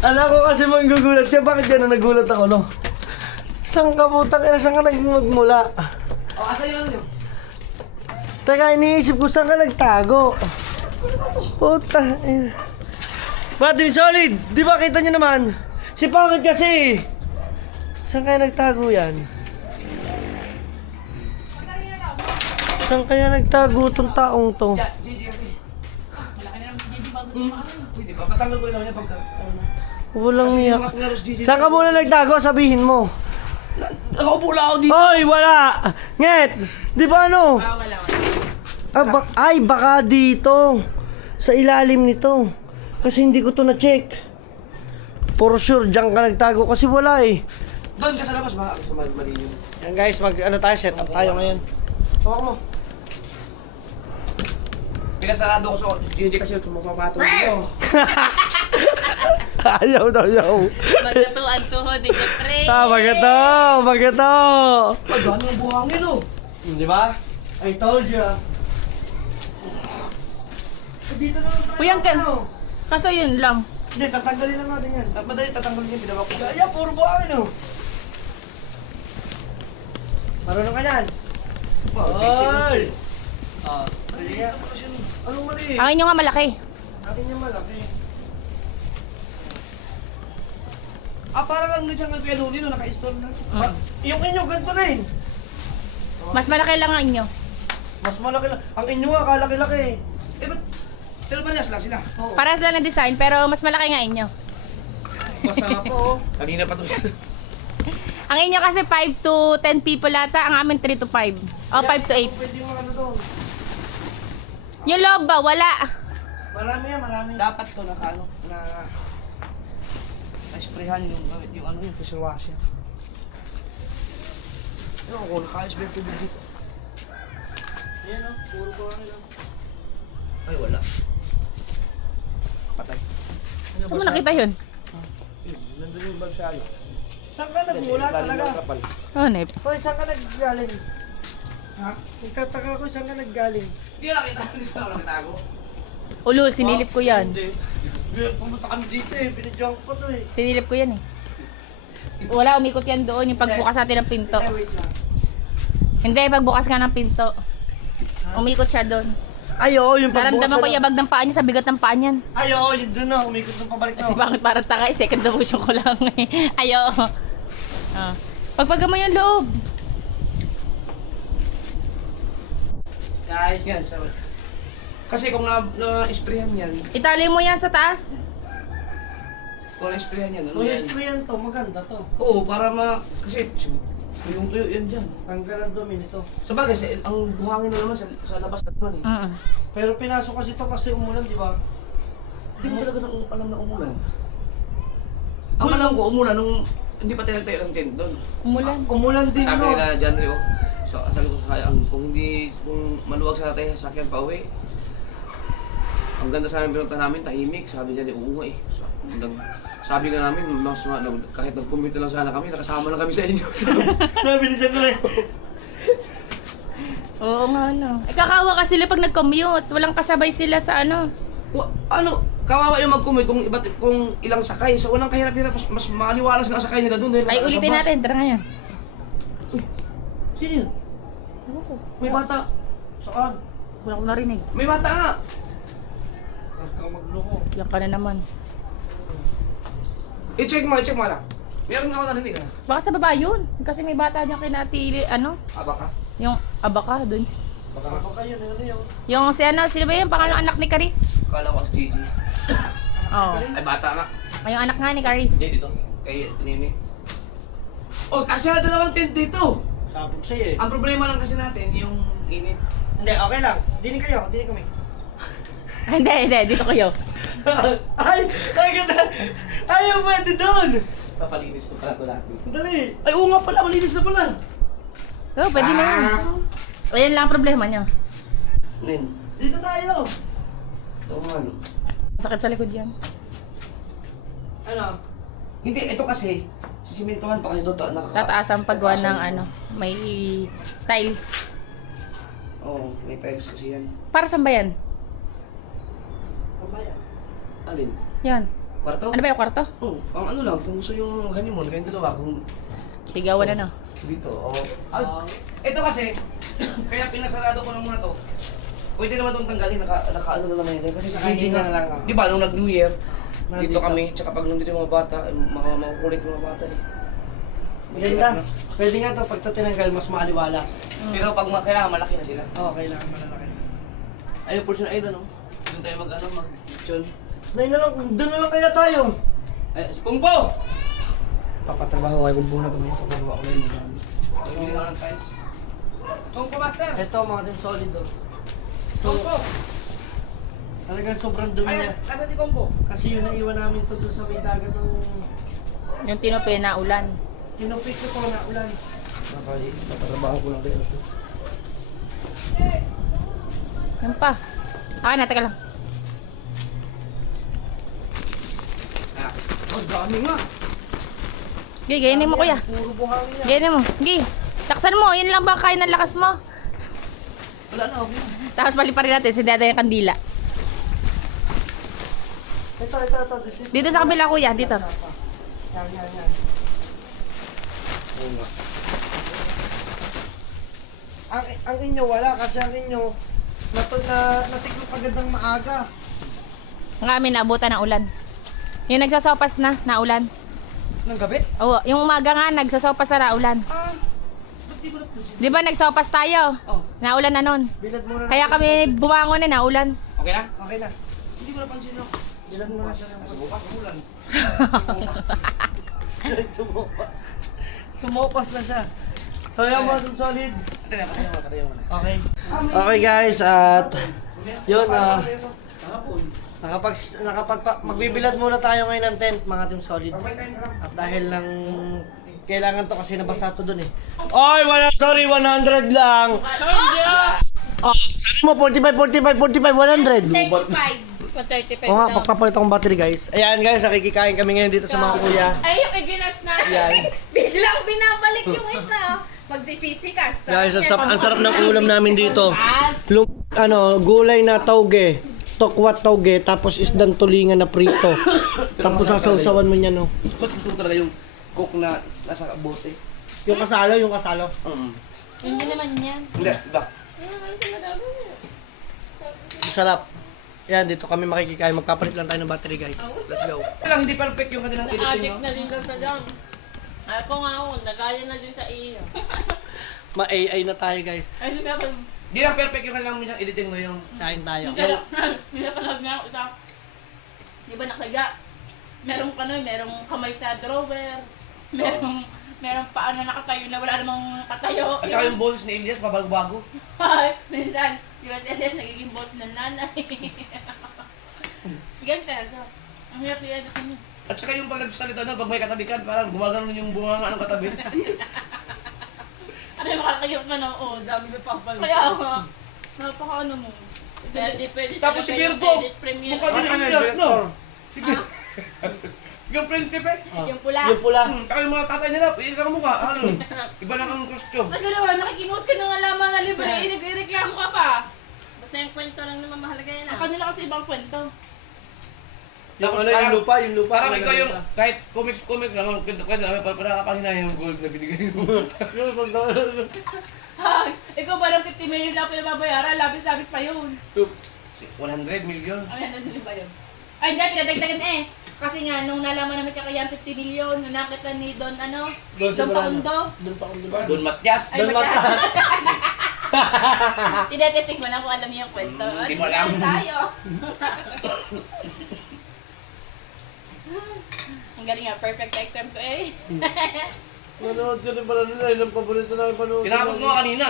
Alam ko kasi manggugulat siya. Bakit gano'n nagulat ako, no? Saan ka putang ina? Saan ka nagmula? O, asa yun yun? Teka, iniisip ko saan ka nagtago. Puta ina. Martin Solid! Di ba kita niyo naman? Si Pangit kasi! Saan kaya nagtago yan? Saan kaya nagtago tong taong to? Gigi kasi. Malaki na lang si Gigi bago kumain. Pwede ba? Patanggal ko lang niya pagka... Walang Kasi niya. yung mga pularos Gigi. Saan ka muna nagtago? Sabihin mo. Nakaupo lang ako dito. Hoy, wala! Nget! Di ba ano? Wala. Ay, baka dito. Sa ilalim nito. Kasi hindi ko to na-check. For sure, diyan ka nagtago kasi wala eh. Doon ka sa labas, baka ako mali yun. Yan guys, ano tayo, set up tayo ngayon. Hawak mo. Pinasarado ko sa Gigi kasi tumapapatong dito. Ayaw daw, yaw. Magkatuan tuhod, di ka pre. Magato. Ang dami ng buhangin oh. Di ba? I told you. Dito na lang tayo. Uy, ang kaso yun lang. Hindi, tatanggalin lang natin yan. Madali tatanggalin niya, binawa ko. Kaya, puro buhangin oh. Marunong ka yan. Hoy! Mali yan. Anong mali? Ang inyo nga malaki. Akin yung malaki. Para lang din siyang kaya doon, naka-install na. Yung inyo, ganito rin. Mas malaki lang ang inyo. Mas malaki lang. Ang inyo nga, kalaki-laki. Eh, ba't? Pero parehas lang sila. Oo. Parehas lang na design, pero mas malaki nga inyo. Basa po. Kanina pa to. Ang inyo kasi 5 to 10 people ata, ang amin 3 to 5. O 5 to 8. Pwede yung ano doon. Yung loob ba? Wala. Marami yan, marami. Dapat to naka ano, na sprayhan yung gamit yung ano yung pressure washer. Ano ko, naka-spray tubig dito. Ayan o, puro buhangin lang. Ay, wala. Patay. Saan mo nakita yun? Yun, nandun yung balsalo. Saan ka nagmula talaga? Oh, Nep. Hoy, saan ka naggaling? Ha? Nagtataka ko saan ka naggaling. Hindi ko nakita, hindi ko nakitago. Ulul, sinilip ko yan. Hindi. Hindi, pumunta kami dito eh. Binidyohan ko to eh. Sinilip ko yan eh. Wala, umikot yan doon yung pagbukas natin ng pinto. Eh, wait lang. Hindi, pagbukas nga ng pinto. Umikot siya doon. Ay, oo, yung pagbukas. Naramdaman ko yabag ng paa niya sa bigat ng paa niyan. Ay, oo, yun dun na. Umikot ng pabalik na. Kasi bakit parang tanga eh, second motion ko lang eh. Ayo. Pagpaga mo yung loob. Guys, Yan, sabi. Kasi kung na-sprayhan yan, Itali mo yan sa taas. kung na-sprayhan yan, ano kung yan? sprayan to, maganda to. Oo, para kasi tuyong-tuyo yan dyan. Tanggal ang dumi nito. Sa bagay, ang buhangin na naman sa labas na naman eh. Pero pinasok kasi to kasi umulan, di ba? Hindi mo talaga alam na umulan. Ang alam ko, umulan nung hindi pa tinagtayo ng tent doon. Umulan. Umulan din, Sabi no? nila dyan, Rio, so, sabi ko sa kaya, kung maluwag sa natin sa sakyan pa uwi, ang ganda sana ng pinunta namin, tahimik. Sabi niya, oo nga eh. Sabi nga namin, kahit nag-commute na lang sana kami, nakasama lang kami sa inyo. Sabi ni Jan Ray. Oo nga no. Kakawa ka sila pag nag-commute. Walang kasabay sila sa ano. Kawawa yung mag-commute kung ilang sakay. So walang kahirap-hirap, mas maliwalas nga sakay nila doon. Ay, ulitin natin. Tara ngayon. Sino yun? May bata. Saan? Wala ko narinig. May bata nga. Huwag kang magloko. Yan ka na naman. I-check mo lang. Meron nga ako narinig ha. Baka sa baba yun. Kasi may bata niya kinatili, ano? Baka? Yung abaka dun. Baka. Ako kayo, ano yun? Yung si ano, sino ba yun? Pangalang anak ni Caris? Kala ko as Gigi. Oo. Ay bata nga. Ay, yung anak nga ni Caris. Hindi dito. Kay Nini. Oh, kasi dalawang tent dito. Sabog sa'yo eh. Ang problema lang kasi natin, yung init. Hindi, okay lang. Dini kayo, dini kami. Hindi. Dito kayo. Ay! Ay, ganda! Ayaw, pwede doon! Papalinis ko pala ito natin. Dali! Ay, oo nga pala, malinis na pala. Oo, pwede na yan. Ayan lang ang problema niyo. Nin. Dito tayo! Oo nga no. Sakit sa likod yan. Ano? Hindi, ito kasi, sisimentohan pa kasi doon. Tataas ang paggawa ng ano, may tiles. Oo, may tiles kasi yan. Para saan ba yan? Pamaya. Alin? Yan. Kwarto? Ano ba yung kwarto? Oo, ang ano lang, kung gusto yung honeymoon, kayong dalawa, kung Sigawan na no. dito, o. Ito kasi, kaya pinasarado ko na muna to. Pwede naman itong tanggalin, naka-ano na lang yun. Kasi sa Hindi kanina, na lang, di ba, nung nag-New Year, dito Nandito. kami, tsaka pag nandito yung mga bata, makukulit yung mga bata eh. Maganda. Pwede nga to, pag ito tinanggal, mas maaliwalas. Pero pag kailangan malaki na sila. Oo, kailangan malalaki. Ayun, portion ay no? Doon tayo mag-lechon. Doon na lang kaya tayo. Ay, si Kung Po! Papatrabaho kayo kung buo na kami. Papatrabaho ko na yun. Pagpili lang ng tiles. Kung Po, Master! Ito, mga team solid do. Kung Po! Talagang sobrang dumi Ay, niya. kasa si Kung Po? Kasi yun naiwan namin to doon sa may dagat ng... Yung tinupi na ulan. Tinupik ko to na ulan. Papatrabaho ko lang rin. Yan pa. Na, teka lang. Ah, oh, dami nga. Gi, gainin mo kuya. Puro buhangin yan. Gainin mo. Gi, taksan mo. Yan lang ba kain ng lakas mo? Wala na, okay. Tapos pali pa rin natin si dada yung kandila. Ito. Dito sa kabila kuya, dito. Yan. Oo nga. Ang inyo wala kasi ang inyo natiklo agad ng maaga. Ang amin naabutan ng ulan. Yung nagsasopas na ulan. Ng gabi? Oo, yung umaga nga nagsasopas na ulan. Ba't di ko napansin? Di ba nagsopas tayo? Oh, Naulan na nun. Bilad mo na. Kaya kami bumangon na naulan. okay na? Okay na. Hindi ko napansin ako. Bilad mo na siya ng Bukas, umulan. Sumopas na siya. So yan mga team solid. Patayo mo na. Okay. Okay guys, at yun Magbibilad muna tayo ngayon ng tent, mga team solid. At dahil lang kailangan to kasi nabasa to dun eh. Oy, 100 lang. Oh, sabi mo 45, 100. 35. Oo nga, magpapalit akong battery guys. Ayan guys, nakikikain kami ngayon dito sa mga kuya. Ay, yung iginas natin. Ayan. Biglang binabalik yung isa. Magsisisi ka. Guys, ang sarap ng ulam namin dito. Gulay na tauge. Tokwat tauge, tapos isdang tulingan na prito. Tapos sasawsawan mo niya, no? Mas gusto ko talaga yung coke na nasa bote. Yung kasalo. Hindi naman yan. Hindi, iba. Masarap. Yan, dito kami makikikain. Magpapalit lang tayo ng battery, guys. Let's go. Lang, hindi perfect yung kanilang editing, Addict no? na din lang sa jam. Ako nga ako, nagaya na din sa iyo. Ma-AI na tayo, guys. Ay, hindi ako. Hindi lang perfect yung kanilang editing, no? Yung Kain tayo. Pinapalag nga ako isa. Di ba nakaga? Merong merong kamay sa drawer. Merong paa na nakatayo na wala namang katayo. at saka yung balls ni Elias, pabago-bago. Ay, minsan, di ba Elias nagiging boss ng nanay. Ganyan talaga. Ang hirap i-edit niya. At saka yung pag nagsalita na, pag may katabikan, parang gumagano yung bunganga ng katabi. Ano yung makakayot manood? Dami na papal. Kaya nga, napaka mo. Pwede Tapos si Virgo, mukha din ni Elias, no? Si Virgo. Yung prinsipe. Yung pula. Yung pula. Saka yung mga tatay nila, isa ka mukha. Ano? Iba lang ang costume. Ano naman, nakikinuot ka ng alaman na libre, nagre-reklamo ka pa. Basta yung kwento lang naman mahalaga yan Ang kanila kasi ibang kwento. Yung Tapos yung lupa. Parang ikaw yung, kahit comics lang, kwento namin, para nakakahinay yung gold na binigay mo. Ay, ikaw ba lang 50 million lang pinababayaran? Labis-labis pa yun. 100 million. Ay, ano ba yun? Ay, hindi, pinadagdagan eh. Kasi nga, nung nalaman namin kakayang 50 million, nung nakita ni Don, Don Don Paundo. Doon pa kundo ba? Don Matias. Ay, Don magka. Tinetesting mo na kung alam niyo yung kwento. Hindi mo alam. Tayo. Ang galing nga, perfect exam to eh. Manood ka din pala nila. Ilang paborito na panood. Tinapos mo kanina.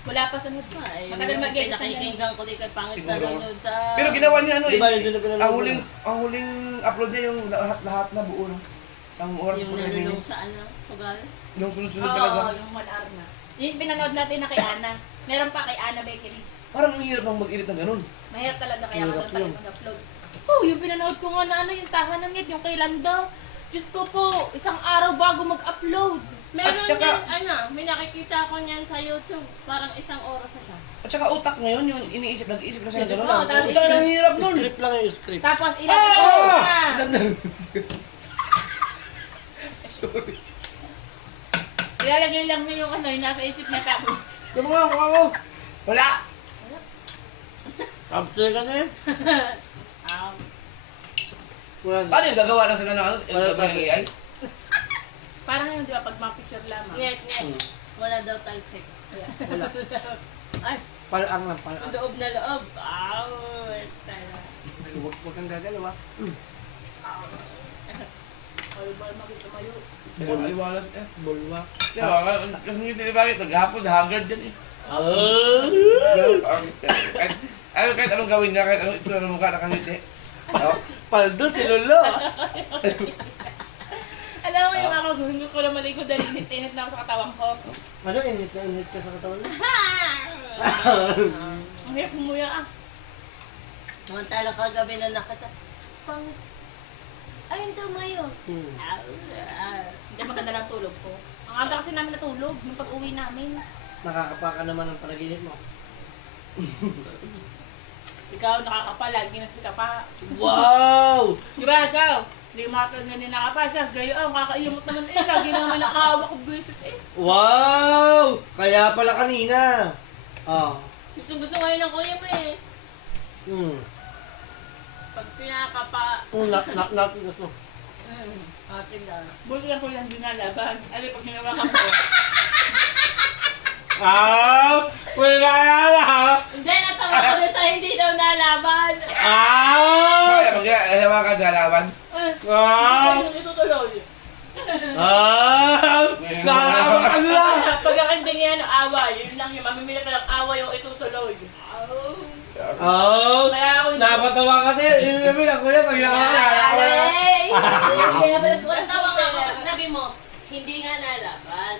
Wala pa sunod pa. Matagal mag-edit. Nakikinggan ko di kay pangit na Siguro. nanood sa... Pero ginawa niya ano Di ba eh. yun din na pinanood? Ang huling upload niya yung lahat na buo. No? Isang oras Yung po na nalulong minutes. sa ano, tugal. Yung sunod-sunod Oo, talaga. yung 1 hour na. Yung pinanood natin na kay Ana. Meron pa kay Ana Bakery. Parang ang hirap ang mag-edit ng ganun. Mahirap talaga kaya Mahirap ako lang talaga yun. mag-upload. Oh, yung pinanood ko nga na yung tahanan ngit, yung kay Lando. Diyos ko po, isang araw bago mag-upload. Meron At saka- din, may nakikita ko niyan sa YouTube. Parang 1 oras na siya. At saka utak ngayon, yung nag-iisip na siya gano'n Oo, lang. tapos- Ito ang hirap nun. Script lang yung script. Tapos ilalagay ko na. Sorry. Ilalagay lang niya yung yung nasa isip niya tapos. Ano nga, mukha ko? Wala! Kapsay ka na eh. Wala na. Paano yung gagawa lang sila ng ano? Yung Wala gagawa ng AI? Parang yung di ba pag mga picture lamang. Niet. Wala daw talsik. Wala. Ay, Palang lang, palang. loob na loob. Tara. Huwag kang gagalaw ah. Ay, ba makita mayo. Kaya maliwalas eh. Bulwa. Di ba? Kasi hindi bakit naghapon, haggard dyan eh. Kahit anong gawin niya, kahit anong ito na mukha nakangiti. No? Paldo si Lolo. Alam mo yung ako, gusto ko na maligo dahil init na ako sa katawan ko. Ano, init na init ka sa katawan mo? Ang hirap humuya ah. Samantala kagabi na nakita. Ay, hindi mayo. Hindi maganda lang tulog ko. Ang aga kasi namin natulog nung pag-uwi namin. Nakakapaka naman ang panaginip mo. Ikaw nakakapala, ginasi ka pa. Wow! Di ba ikaw? Hindi makakaganin nakapa siya. Gayo, kakaiyamot naman eh. Lagi naman nakahawak ko visit eh. Wow! Kaya pala kanina. Ah. Gusto ngayon ng kuya mo eh. Pag pinakapa... Natigas mo. Atin na. Buti lang ko lang dinalaban. Ano pag hinawakan ko? Wala na ha! Hindi, natawa ko na sa hindi daw nalaban. Kaya mag-alawa ka dalawan. Ano itutuloy? Nakakabakan lang! Pag ang hindi niya ng away, yun lang yung mamimili ka ng away o itutuloy. Oh, Kaya ako hindi. napatawa ka din. Yun namin ako yan. Pag Natawa nga ako kasi sabi mo, hindi nga nalaban.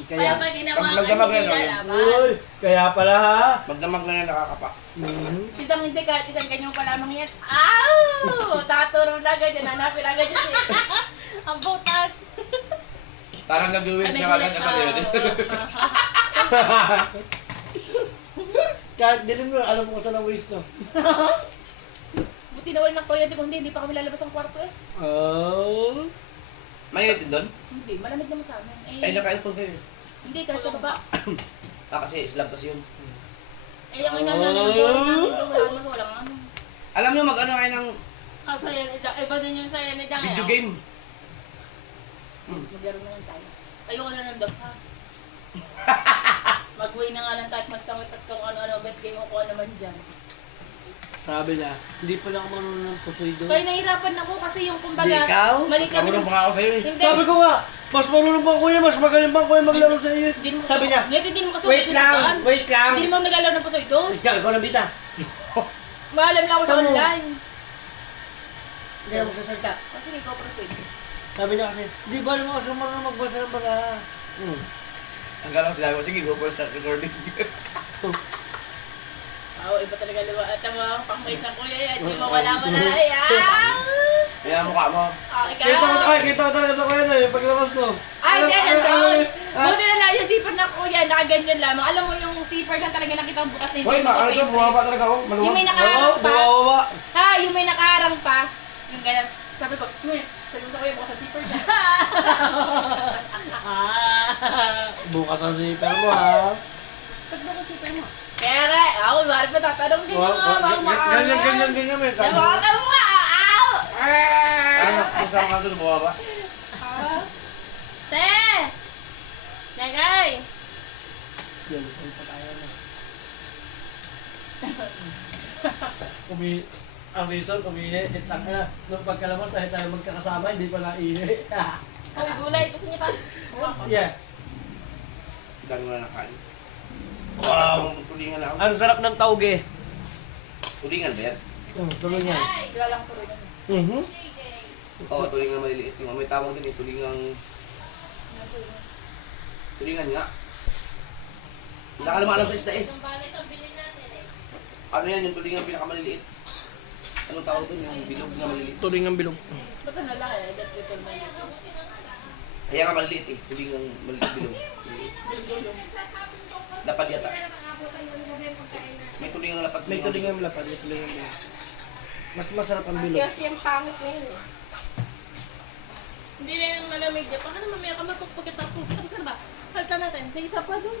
Kaya Kaya, pag ginawa Pag ka, nagdamag hindi na yun. nalaban. uy, kaya pala ha. Magdamag na yan, nakakapa. Sitang hindi kahit isang kanyang pa lamang yan. Ow! Taturong na agad yan. Hanapin agad yan siya. Ang butat. Parang nag-uwis na agad sa yun. Kahit dilim mo, alam mo kung saan ang waste, no? Buti na wala ng kuryente kung hindi pa kami lalabas ang kwarto eh. Oh. Mainit din doon? Hindi, malamig naman sa amin. Ay, naka-aircon kayo. Hindi, kahit sa baba. Kasi slab kasi yun. Yung inano ng door namin doon, walang ano. Alam nyo, mag-ano kayo ng Kasi iba din yung saya ni Dang. video game. Maglaro na lang tayo. Ayoko na ng dog ha. Mag-way na nga lang tayo at magtangit at kung ano-ano, bet game o kung ano naman dyan. Sabi na, hindi pala ako marunong ng pusoy doon. Kaya nahihirapan ako kasi yung kumbaga, Di ikaw? mali kami. Kamulong pa nga ako sa'yo eh. Hindi. Sabi ko nga, mas marunong pa kuya, mas magaling pa kuya maglaro sa iyo. Hindi mo Sabi niya, Ngayon, hindi mo kasi wait lang, wait lang. Hindi mo naglalaro ng pusoy doon. Ikaw, ikaw na bita. Maalam lang ako sa Tama. online. Hindi ako sasalta. Kasi ikaw pa rin. Sabi niya kasi, di ba naman kasi marunong magbasa ng mga... Ang galang sinabi ko, sige, go for start recording. Iba talaga luwa. At ang mga pang-face ng kuya yan. Hindi mo wala-wala. Ayan! Kaya mukha mo. Ikaw! Kita ko talaga ko yan eh, paglabas ko. Ay, Ano- yan, ano- doon. ah, Buti na lang yung zipper ng kuya, nakaganyan lamang. Alam mo yung zipper lang talaga nakita ang bukas na Hoy, ano to? Bumaba talaga ako. Yung Maluwag. may Oo, nakaharang pa. bawawa. Ha, yung may nakaharang pa. Yung ganyan. Sabi ko, sabi ko sa kuya, bukas ang zipper niya. Bukas ang zipper mo ha. Ba't bukas ang zipper mo? Kaya, ako, bari pa tatanong din yung mga Ganyan may Nabakata mo ka! Ow! Ano, kung saan ka doon, bumaba? Te! Nagay! Yan, ay pa tayo na. Ang reason, kumihi, itang na. Nung pagkalabas tayo magkakasama, hindi pa naihi. Uy, gulay. Gusto niya pa? Yeah. Dami mo na nakain. Wow. Tulingan na ako. Ang sarap ng tauge. Tulingan ba yan? Tuloy niya. Ilalang ko rin. Oo, tulingan maliliit. Yung may tawag din eh, tulingan nga. Hindi ka naman alam sa isda eh. Itong balit ang bilhin natin eh. Ano yan, yung tulingan pinakamaliliit? Anong tawag doon? Yung bilog na maliliit. Tuloy ng bilog. Ba't ang lalaki? That's the term. Kaya nga maliliit eh, tulingan maliliit bilog. Lapad yata. May tulingan lapad. May tuloy ng lapad, may tuloy ng bilog. Mas masarap ang bilog. Kasi ang pangit na yun. Hindi na yung malamig dyan. Baka naman may kamatok pagkatapos. Tapos na ba? Halta natin. May isa pa doon.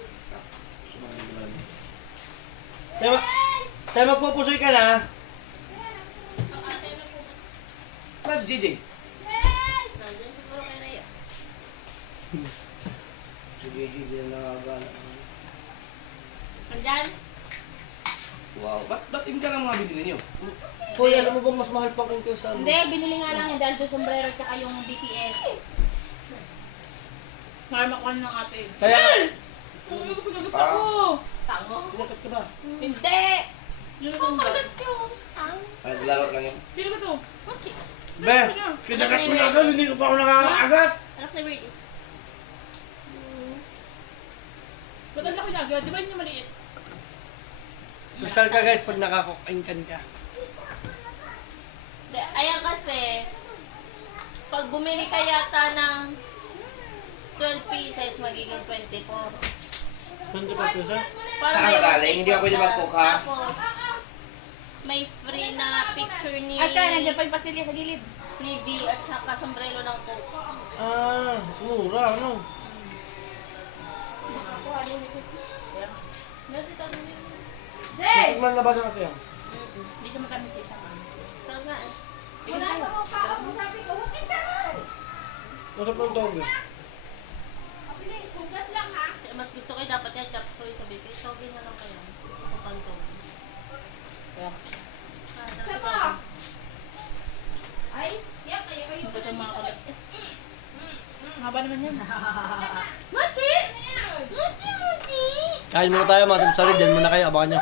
Tayo magpupusoy ka na. Ang ate na po. Saan si JJ? Nandun siguro kay Naya. Si JJ din na nakagana. Andyan? Wow, ba't yun ka lang mga binili niyo? Hoy, alam mo bang mas mahal pa kung sa Hindi, binili nga lang yung dahil doon sombrero tsaka yung BTS. Marma ko ng ate. Kaya, Pinagot ako! Tango. sinakit ka ba? Hindi! Yung pagkagat yun. Ay, lalaro lang yan. Sino ba to? Kochi. Be, kinagat mo na agad, hindi ko pa ako nakakagat. Anak ni Birdie. Ba't ang laki na agad? Di ba yun yung maliit? Social ka guys pag nakakukainkan ka. Ayan kasi, pag bumili ka yata ng 12 pieces, magiging 24. 24 pesos? Saan ka galing? Hindi ka pwede mag-cook, ha? Tapos, may free na picture ni At kaya nandiyan pa yung pastilya sa gilid. ni V at saka sombrero ng Coke. Ah, mura, ano? Nasi tanong yun. Jay! Tikman na ba ng ate yan? Hindi siya matamis isa. Sarap nga eh. Wala sa mukha ako. Sabi ko, huwag ka dyan! Masarap ng tawag eh. Bilis, hugas lang ha. Mas gusto ko dapat yung chop suey. Sabi ko, toge na lang kaya. Mas gusto ko pang toge. Kaya, Isa pa. Ay, yan kayo. Ito sa mga kagat. Haba naman yan. Mochi! Mochi! Mochi! Kain muna tayo mga timsalid, dyan muna kayo, abangan nyo.